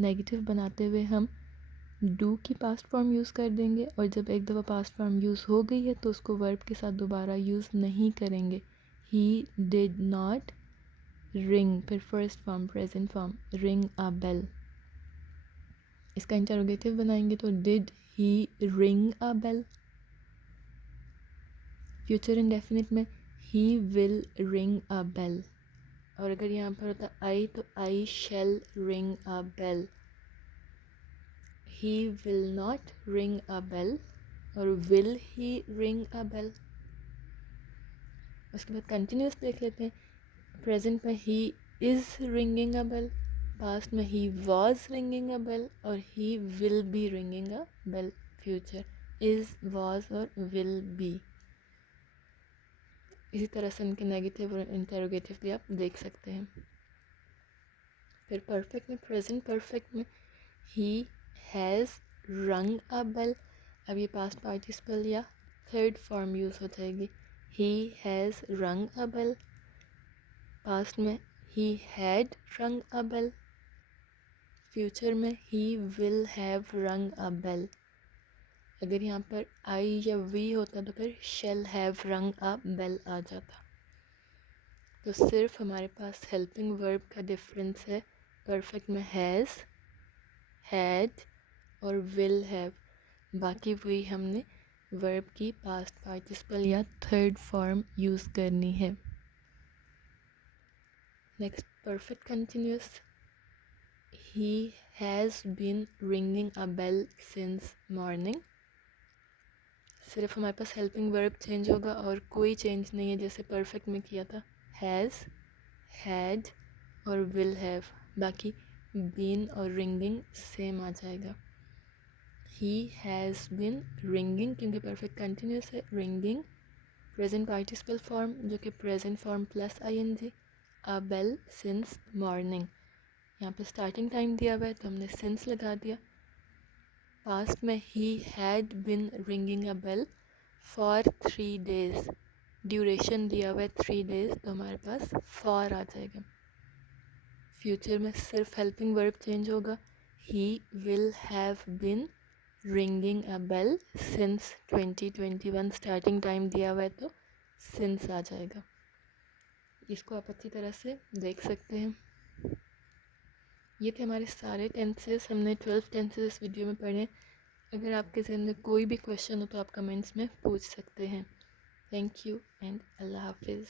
नेगेटिव बनाते हुए हम डू की पास्ट फॉर्म यूज़ कर देंगे, और जब एक दफ़ा पास्ट फॉर्म यूज़ हो गई है तो उसको वर्ब के साथ दोबारा यूज़ नहीं करेंगे। ही डिड नॉट रिंग, फिर first form present form, ring a bell. इसका इंटरोगेटिव बनाएंगे तो did he ring a bell. Future indefinite में he will ring a bell, और अगर यहाँ पर होता आई तो I shall ring a bell, he will not ring a bell और will he ring a bell. उसके बाद कंटिन्यूस देख लेते हैं। प्रेजेंट में he is ringing a bell, past में he was ringing a bell और he will be ringing a bell. Future is, was और विल बी। इसी तरह से इनके नेगेटिव और इंटेरोगेटिव भी आप देख सकते हैं। फिर परफेक्ट में, प्रेजेंट परफेक्ट में ही हैज़ रंग अ बेल। अब ये पास्ट पार्टिसिपल या थर्ड फॉर्म यूज़ हो जाएगी। ही हैज़ रंग अ बेल। पास्ट में ही हैड रंग अ बेल। फ्यूचर में ही विल हैव रंग अ बेल। अगर यहाँ पर आई या वी होता तो फिर शेल हैव रंग अ बेल आ जाता। तो सिर्फ हमारे पास हेल्पिंग वर्ब का डिफरेंस है। परफेक्ट में हैज़, हैड और विल हैव, बाकी वही हमने वर्ब की पास्ट पार्टिसिपल या थर्ड फॉर्म यूज़ करनी है। Next perfect continuous, he has been ringing a bell since morning. सिर्फ हमारे पास हेल्पिंग वर्ब चेंज होगा और कोई चेंज नहीं है जैसे परफेक्ट में किया था। हैज़, हैड और विल हैव, बाकी बीन और रिंगिंग सेम आ जाएगा। ही हैज़ बीन रिंगिंग क्योंकि परफेक्ट कंटिन्यूस है, रिंगिंग प्रेजेंट पार्टिसिपल फॉर्म जो कि प्रेजेंट फॉर्म प्लस आईएनजी, अ बेल सिंस मॉर्निंग। यहाँ पे स्टार्टिंग टाइम दिया हुआ है तो हमने सिंस लगा दिया। पास्ट में he had been ringing a bell for 3 days, duration दिया हुआ है 3 days तो हमारे पास फॉर आ जाएगा। फ्यूचर में सिर्फ हेल्पिंग वर्ब चेंज होगा, he will have been ringing a bell since 2021, starting time दिया हुआ है तो सिंस आ जाएगा। इसको आप अच्छी तरह से देख सकते हैं। ये थे हमारे सारे टेंसेस, हमने 12 टेंसेस इस वीडियो में पढ़े। अगर आपके जहन में कोई भी क्वेश्चन हो तो आप कमेंट्स में पूछ सकते हैं। थैंक यू एंड अल्लाह हाफिज़।